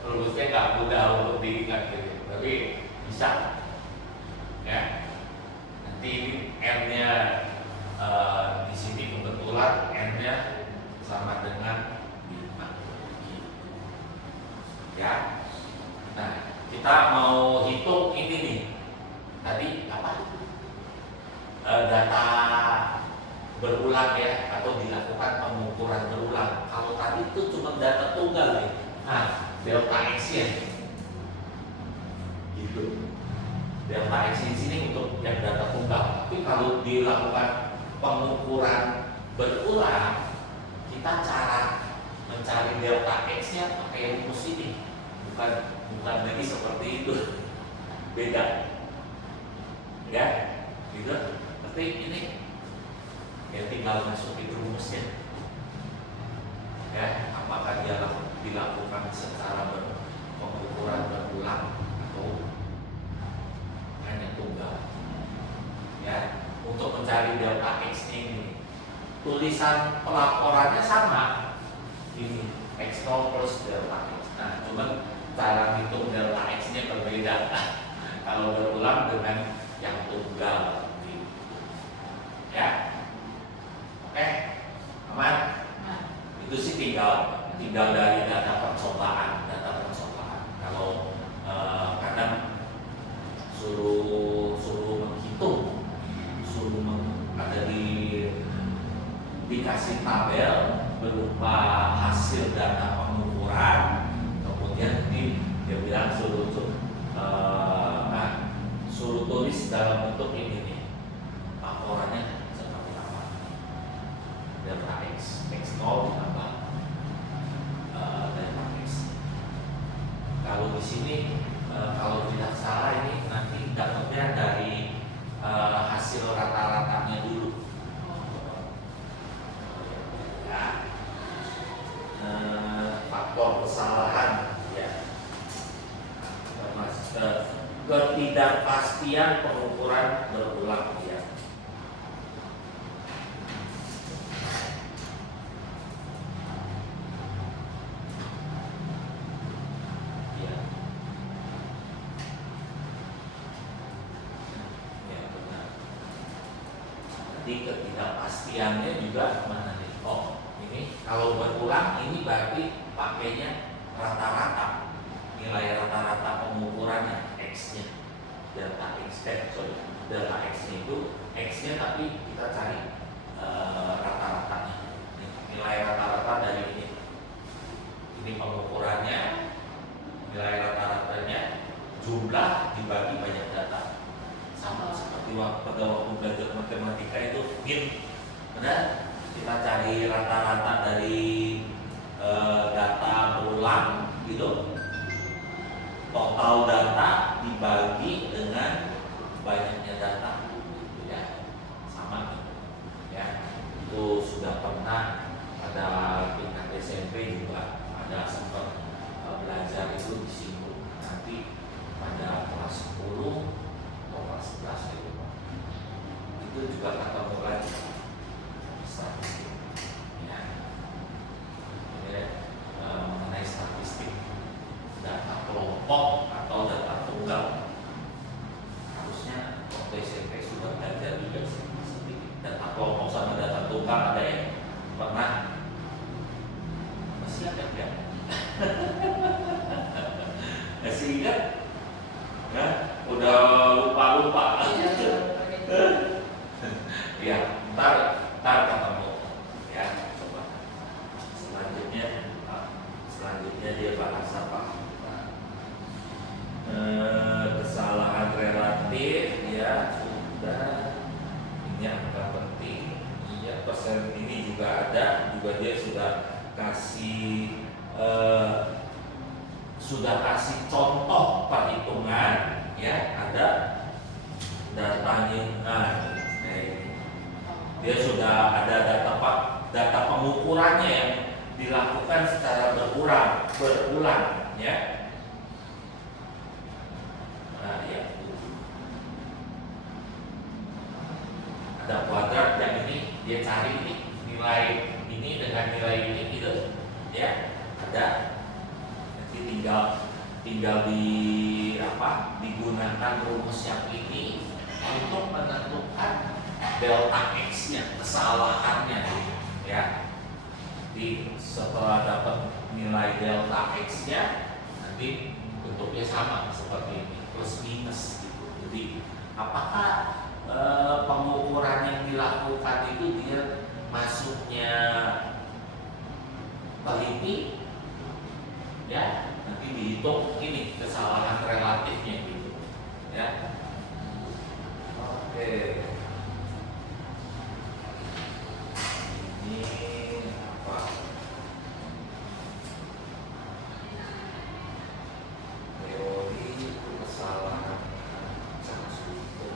Rumusnya nggak mudah untuk diingat gitu, tapi bisa. Ya, nanti ini n-nya di sini kebetulan n-nya sama dengan 5. Gitu. Ya, nah kita mau hitung ini nih. Tadi apa? Data berulang ya, atau dilakukan pengukuran berulang. Kalau tadi itu cuma data tunggal nih. Nah, delta x-nya gitu. Delta x di sini untuk yang data tunggal. Tapi kalau dilakukan pengukuran berulang, kita cara mencari delta x-nya pakai rumus ini. Bukan lagi seperti itu. Beda. Ya, gitu. Tapi ini ya tinggal masukin rumusnya. Ya, apakah dia dilakukan secara pengukuran berulang atau hanya tunggal. Ya, untuk mencari delta x ini, tulisan pelaporannya sama. Ini x0 plus delta x. Nah, cuman cara hitung delta x-nya berbeda. Kalau berulang dengan yang tunggal. Ya, oke, aman. Itu sih tinggal dari data percobaan. Kalau kadang suruh menghitung, ada dikasih tabel berupa hasil data pengukuran, kemudian dia bilang suruh tulis dalam bentuk ini nih, laporannya seperti apa? Delta x0 ditambah delta x. Kalau di sini kalau tidak salah ini nanti dapatnya dari hasil rata-ratanya dulu. Ya. Faktor kesalahan ya. Ketidakpastian pengukuran berulang ya. Jadi ketidakpastiannya juga mana nih? Oh, ini kalau berulang ini berarti pakainya rata-rata, nilai rata-rata pengukurannya x-nya, delta x, delta x-nya itu x-nya tapi kita cari rata-ratanya, nilai rata-rata dari ini pengukurannya, nilai rata-ratanya, jumlah dibagi banyak data. Sama seperti pada waktu belajar matematika itu min, benar? Kita cari rata-rata dari data berulang gitu, total data dibagi dengan banyaknya data, ya sama ya. Itu sudah pernah ada tingkat SMP juga ada sempat belajar itu disinggung nanti pada kelas 10 kelas 11 itu juga ketemu lagi statistik ya. Jadi, mengenai statistik data kelompok atau data tunggal harusnya waktu SMP sudah belajar juga sedikit. Data kelompok sama data tunggal ada yang pernah masih ada ya? Masih ingat? Ya, udah lupa. Ya, ntar ketemu. Ya, coba. Selanjutnya dia bahas apa? Kesalahan relatif, ya sudah. Ini angka penting. Ya, persen ini juga ada. Juga dia sudah kasih contoh perhitungan, ya ada datanya. Nah, kayak ini. Dia sudah ada data pengukurannya yang dilakukan secara berulang, ya. Nah, ya. Ada kuadrat yang ini dia cari ini nilai ini dengan nilai ini gitu, ya. Ada. Nanti tinggal digunakan rumus yang ini untuk menentukan delta x-nya, kesalahannya, ya. Jadi setelah dapat nilai delta x-nya, nanti bentuknya sama seperti ini, plus minus gitu. Jadi apakah pengukuran yang dilakukan itu dia masuknya teliti, ya, nanti dihitung ini kesalahan relatifnya gitu, ya. Oke. Ini apa? Teori kesalahan struktur.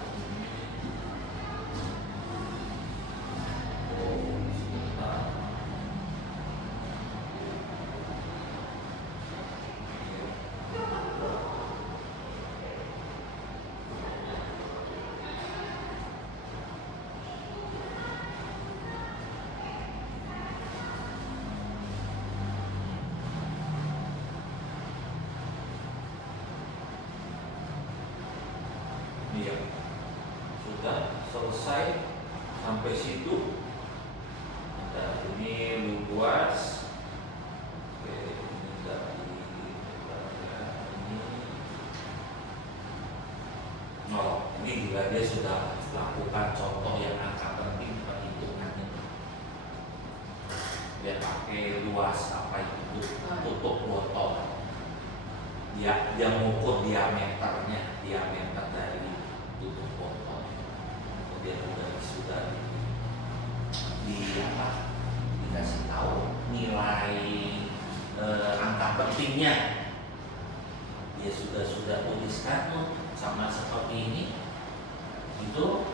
Iya, sudah selesai sampai situ. Dan ini luas. Oke, ini dari ini. Oh, ini juga dia sudah lakukan contoh yang angka penting perhitungannya. Dia pakai luas apa itu tutup botol. Dia mengukur diameter dari tutup botol. Kemudian sudah dikasih tahu nilai angka pentingnya. Dia sudah tuliskan tuh sama seperti ini. Itu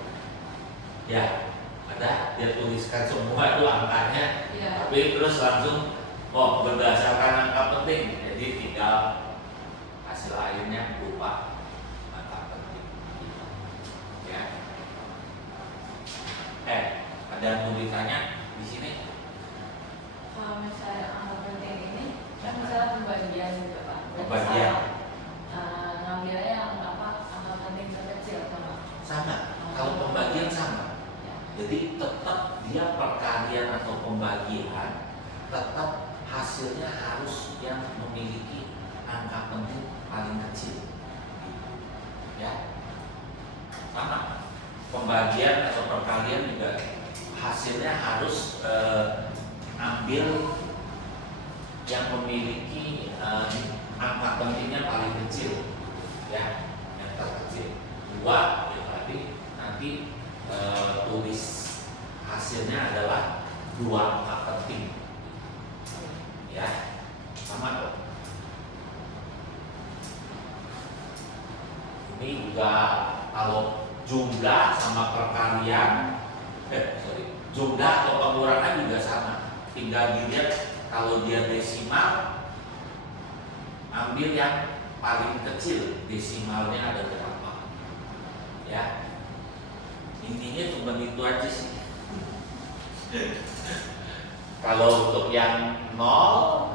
ya ada, dia tuliskan semua itu angkanya. Iya. Tapi terus langsung berdasarkan angka penting. Jadi tinggal hasil akhirnya berupa angka penting, ya. Ada yang mau ditanya di sini? Kalau misalnya angka penting ini, kan misalnya pembagian gitu Pak. Pembagian. Ngambilnya angka penting terkecil sama. Sama. Kalau pembagian sama. Ya. Jadi tetap dia perkalian atau pembagian, tetap hasilnya harus yang memiliki angka penting paling kecil, ya. Sama. Pembagian atau perkalian juga hasilnya harus ambil yang memiliki angka pentingnya paling kecil, ya, yang terkecil. Dua, ya tadi nanti tulis hasilnya adalah dua angka penting, ya, sama dong. Ini juga kalau jumlah sama perkalian, jumlah atau pengurangan juga sama. Tinggal dilihat kalau dia desimal, ambil yang paling kecil, desimalnya ada berapa, ya. Intinya cuma itu aja sih. Kalau untuk yang 0,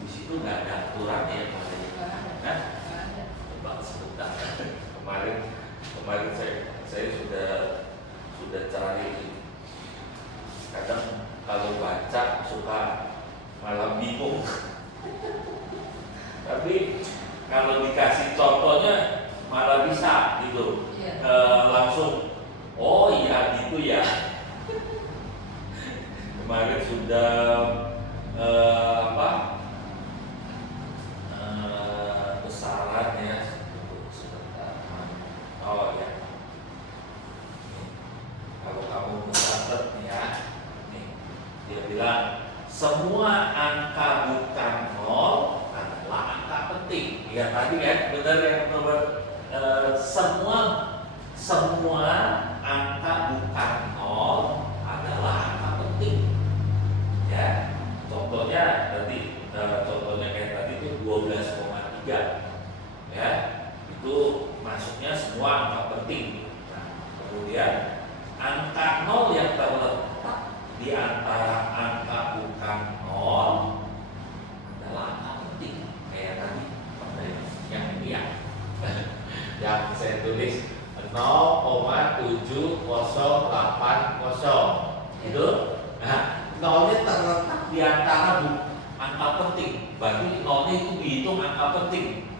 di situ nggak ada aturan ya, kan? Coba sebentar. Kemarin saya sudah cari. Kadang kalau baca suka malah bingung. Tapi kalau dikasih contohnya malah bisa gitu. Langsung, oh iya gitu ya. Kemarin sudah besaran ya. Oh ya. Kalau kamu mencatat ya, nih dia bilang semua angka bukan 0 adalah angka penting. Ya tadi kan benar yang nomor semua angka bukan 0 nolnya itu dihitung angka penting.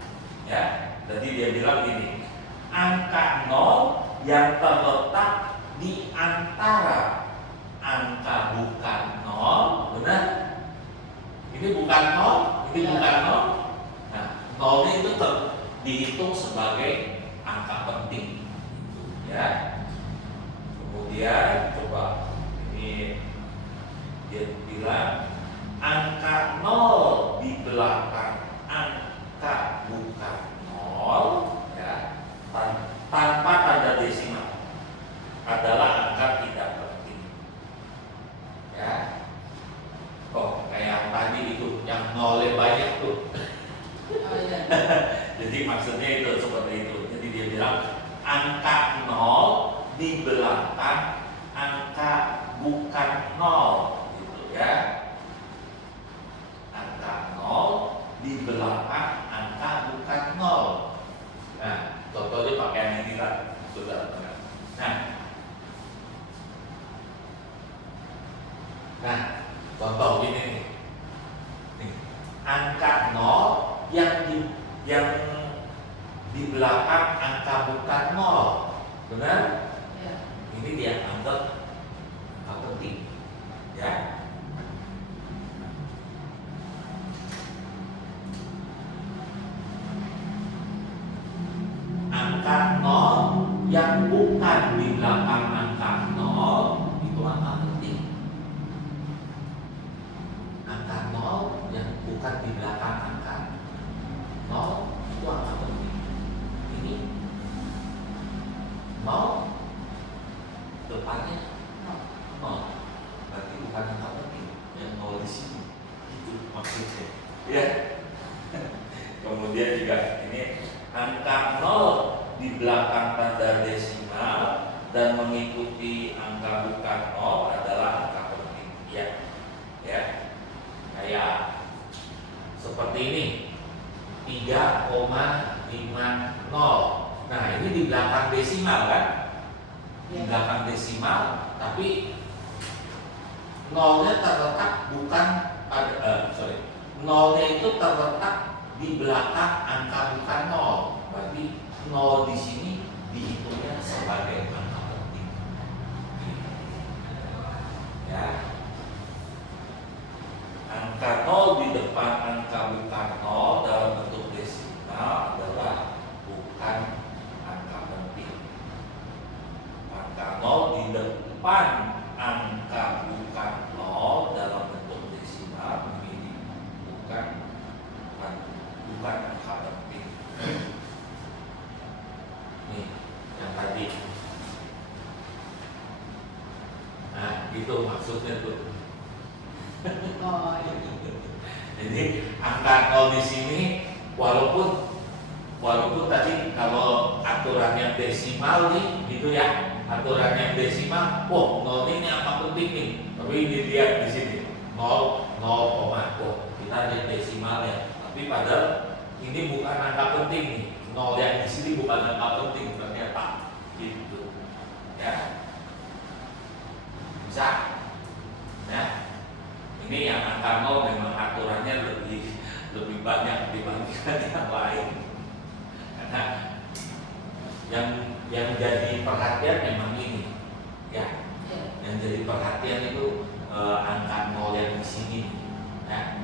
Ya, jadi dia bilang gini, angka nol yang terletak di antara angka bukan nol, benar? Ini bukan nol, ini Ya. bukan nol. Nah, nolnya itu dihitung sebagai angka penting, ya. Kemudian coba ini dia bilang angka nol di belakang angka bukan nol, ya, tanpa tanda desimal adalah angka tidak penting, ya. Oh, kayak tadi itu yang nolnya banyak tuh. Oh iya. Jadi maksudnya itu seperti itu. Jadi dia bilang angka nol di belakang angka bukan nol, gitu ya. Angka nol di belakang angka bukan nol. Nah, contohnya pakai yang ini kan, saudara. Nah, contoh ini nih. Nih, angka nol yang di belakang angka bukan nol, benar? Ya. Ini dia anggap penting, ya. Angka nol yang bukan di belakang angka nol itu angka penting. Angka nol yang bukan di belakang angka nol itu angka penting. Ini nol depannya nol, berarti bukan angka penting. Yang nol di sini itu maksudnya, ya. Kemudian juga ini angka nol di belakang tanda desimal dan mengikuti angka bukan nol adalah angka penting, ya. Ya, kayak seperti ini 3,50. Nah, ini di belakang desimal kan? Di belakang desimal, tapi nolnya terletak bukan nolnya itu terletak di belakang angka bukan nol. Berarti nol di sini dihitungnya sebagai angka penting. Ya. Angka nol di depan angka bukan nol dalam bentuk desimal adalah bukan angka penting. Angka nol di depan angka bukan nol dalam bentuk desimal ini bukan angka penting. Nih, yang tadi. Nah, itu maksudnya tuh. Oh iya. Jadi angka nol di sini walaupun tadi kalau aturannya desimal nih, gitu ya, aturannya desimal, nol ini apa penting nih? Tapi dilihat di sini 0, kita lihat desimalnya. Tapi padahal ini bukan angka penting nih. Nol yang di sini bukan angka penting ternyata, gitu, ya. Bisa, ya. Ini yang angka nol memang aturannya lebih banyak dibandingkan yang lain. Karena yang jadi perhatian memang ini, ya. Yang jadi perhatian itu angka nol yang di sini, ya.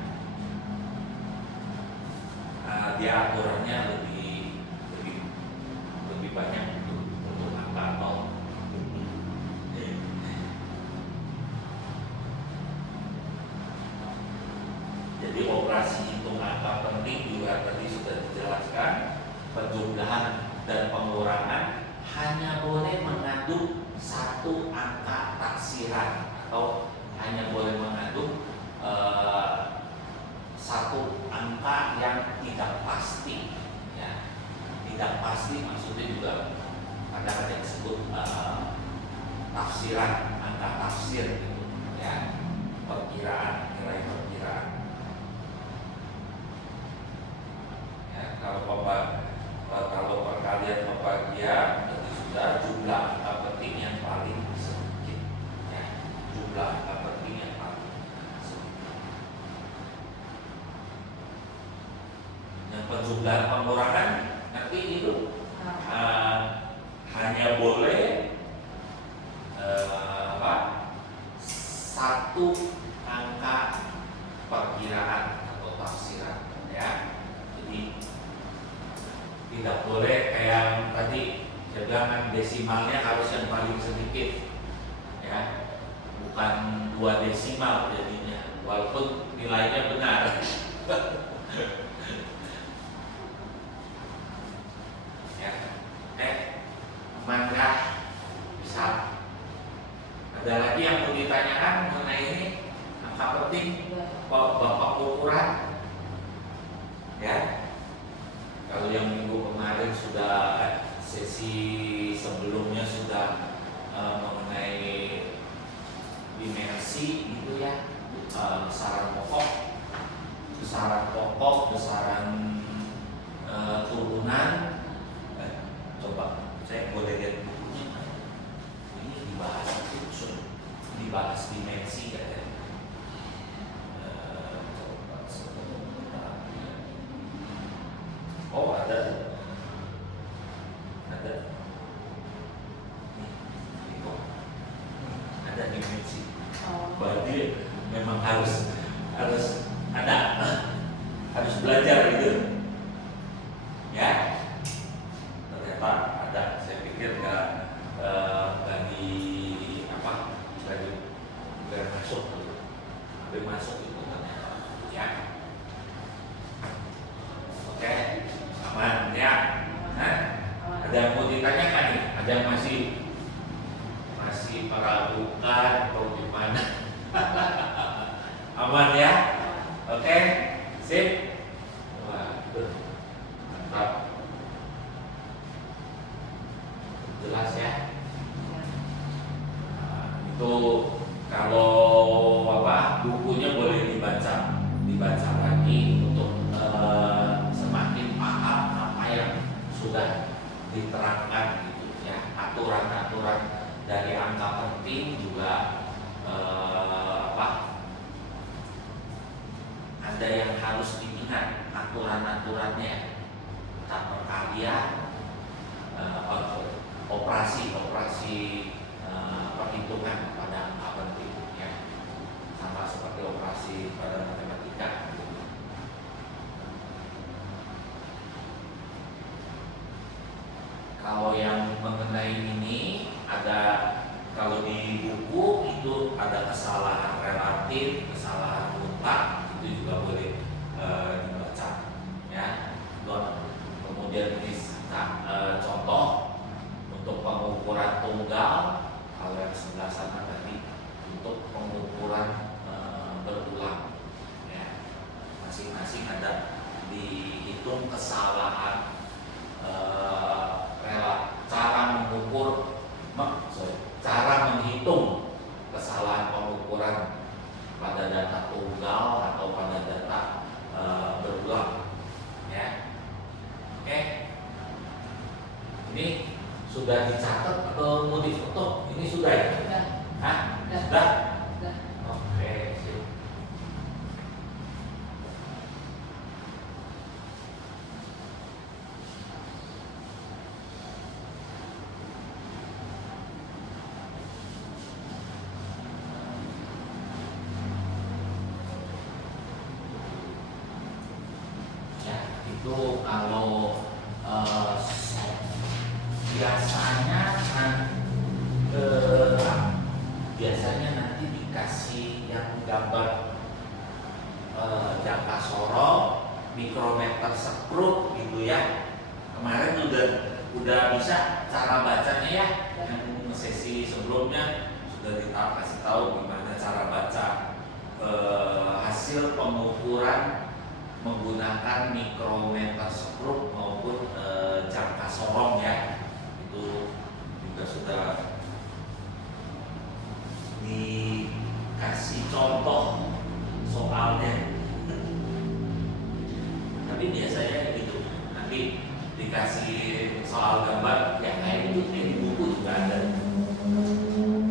Dia aturannya lebih banyak untuk angka nol. Jadi operasi hitung angka penting juga tadi sudah dijelaskan. Penjumlahan dan pengurangan hanya boleh mengandung satu angka taksiran atau hanya boleh mengandung satu angka yang tidak pasti, ya. Tidak pasti maksudnya juga kadang ada yang disebut tafsiran, angka tafsir, gitu, ya. Perkiraan, nilai perkiraan. Ya, kalau perkalian pembagian itu sudah jumlah angka penting yang paling sedikit, ya. Jumlah angka penting yang paling sedikit. penjumlahan pengurangan nanti itu hanya boleh satu angka perkiraan atau tafsiran ya. Jadi tidak boleh kayak yang tadi saya bilang kan, desimalnya harus yang paling sedikit ya, bukan 2 desimal jadinya walaupun nilainya benar. Ya, aman kah? Bisa. Ada lagi yang mau ditanyakan mengenai ini? Angka penting bapak ukuran ya. Kalau yang minggu kemarin sudah sesi sebelumnya sudah mengenai dimensi gitu ya, besaran pokok, besaran turunan. Coba saya boleh lihat bukunya. Ini dibahas dimensi ya. Coba sebentar. Oh ada. Ada dimensi. Berarti memang harus ada, harus belajar itu ya. Ternyata ada. Saya pikir nggak masuk itu ternyata ya. Oke, aman ya. Nah, ada yang mau ditanyakan nih? Ada yang masih meragukan atau gimana? Aman ya? Oke, sip. Waduh, mantap. Jelas ya? Itu kalau bukunya boleh dibaca lagi untuk semakin paham apa yang sudah diterangkan gitu ya. Aturan-aturan dari angka penting juga ada yang harus diingat aturan-aturannya, tata perkalian, operasi perhitungan pada angka penting ya, sama seperti operasi pada matematika. Kalau yang mengenai ini ada, kalau di buku itu ada kesalahan relatif, kesalahan mutlak, itu juga boleh dibaca ya. Kemudian ini contoh untuk pengukuran tunggal, kalau yang sebelah sana tadi untuk pengukuran berulang ya. Masing-masing ada dihitung kesalahan cara menghitung kesalahan pengukuran pada data tunggal atau pada data berulang ya. Oke, ini sudah dicatat atau mau difoto? Ini sudah ya? Sudah. Hah? Sudah? Oke, sip. Itu kalau biasanya nanti dikasih yang gambar jangka sorong, mikrometer sekrup gitu ya. Kemarin udah bisa cara bacanya ya. Yang sesi sebelumnya sudah kasih tahu gimana cara baca hasil pengukuran menggunakan mikrometer sekrup maupun jangka sorong ya. Itu juga sudah dikasih contoh soalnya. Tapi biasanya gitu, nanti dikasih soal gambar yang kayak itu di buku juga ada.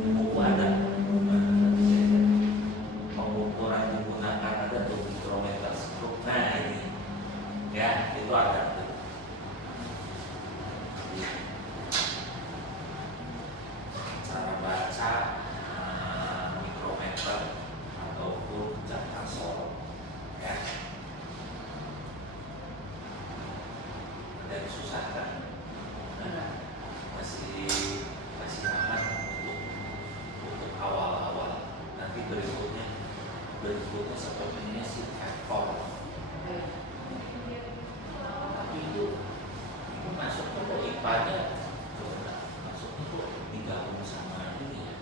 Di buku ada pengukuran menggunakan ada tuh mikrometer sekrup. Nah ini ya. itu ada tuh. Cara baca mikrometer ataupun jangka sorot ya. Ada yang susah kan? Masih aman untuk awal-awal. Nanti berikutnya sepertinya si vektor. Tapi itu masuknya kok IPA-nya masuknya kok digabung sama ini ya,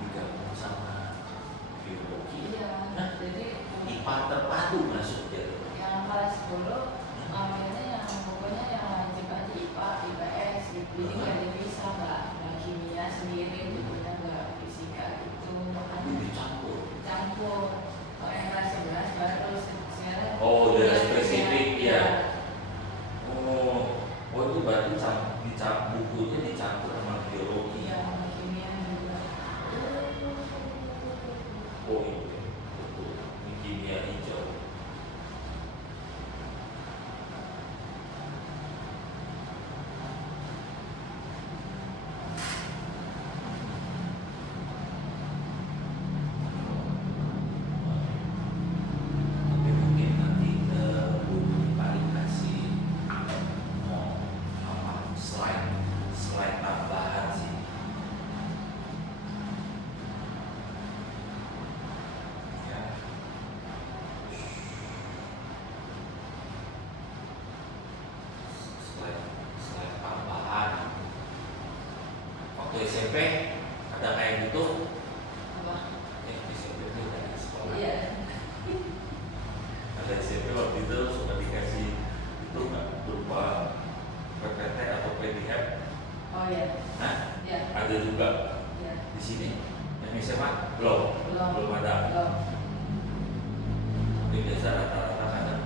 digabung sama biologi. Iya. Nah, Jadi IPA terpadu masuk dia. yang kelas 10 ambilnya yang pokoknya yang wajib aja IPA, IPS gitu. Jadi nggak ada bisa nggak kimia sendiri gitu, nggak fisika gitu. Ini Makanya dicampur. campur. Kalau yang kelas 11 baru sekarang. Oh, udah Iya, spesifik iya. ya. Oh itu berarti bukunya dicampur sama biologi. Iya, sama kimia juga. Oh iya, betul. Ini kimia hijau. Tapi mungkin nanti buku paling kasih slide tambahan sih. Ya. Slide tambahan. Waktu SMP ada kayak gitu. Apa? Di SMP itu ada sekolah. Iya. Ada SMP waktu itu suka dikasih itu nggak berupa PPT atau PDF. Oh iya. Nah, Iya. ada juga Iya. di sini. Yang SMA belum ada. Belum. Tapi biasa rata-rata kadang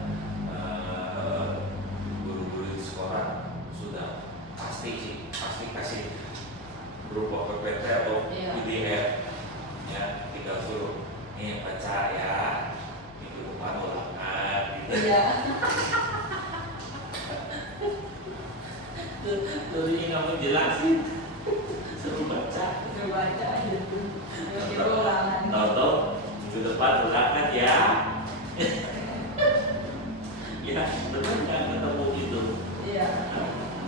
guru-guru di sekolah sudah pasti kasih berupa PPT atau Iya. PDF. Ya, tinggal suruh nih baca ya, minggu depan ulangan gitu. Iya. Tuh ini nggak mau jelasin, suruh baca. Coba baca aja tuh. Coba ulangan. Tahu-tahu minggu depan ulangan ya. Ya, benar nggak ketemu gitu. Iya.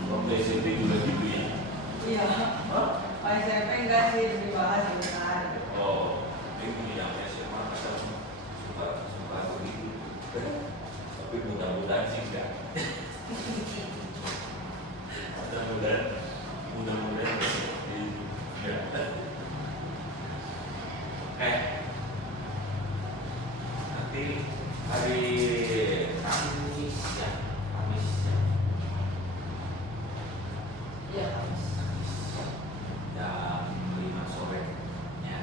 Waktu SMP juga gitu ya. Iya. Hah? Pas SMP enggak sih dibahas bentar. Oh, ini yang SMA kadang suka begitu. Tapi mudah-mudahan sih enggak. Mudah-mudahan enggak. Nanti hari Kamis ya. Iya. Jam 5 sore ya.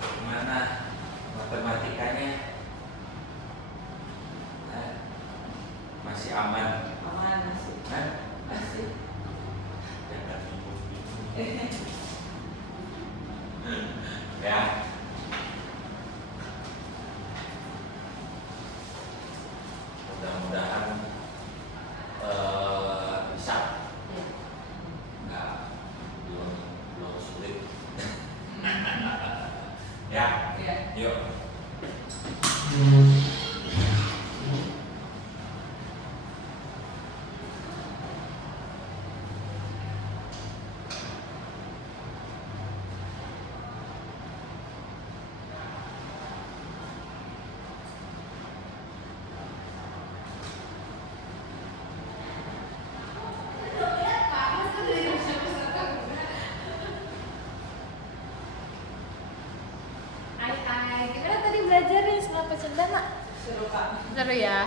Gimana matematikanya? Masih aman? Aman masih. Hah? Masih. Jangan bingung-bingung. Ya. Mudah-mudahan bisa. Iya. Nggak belum sulit. Ya, Iya. yuk. Gimana tadi belajarnya selama cendana? Seru Kak. Seru ya.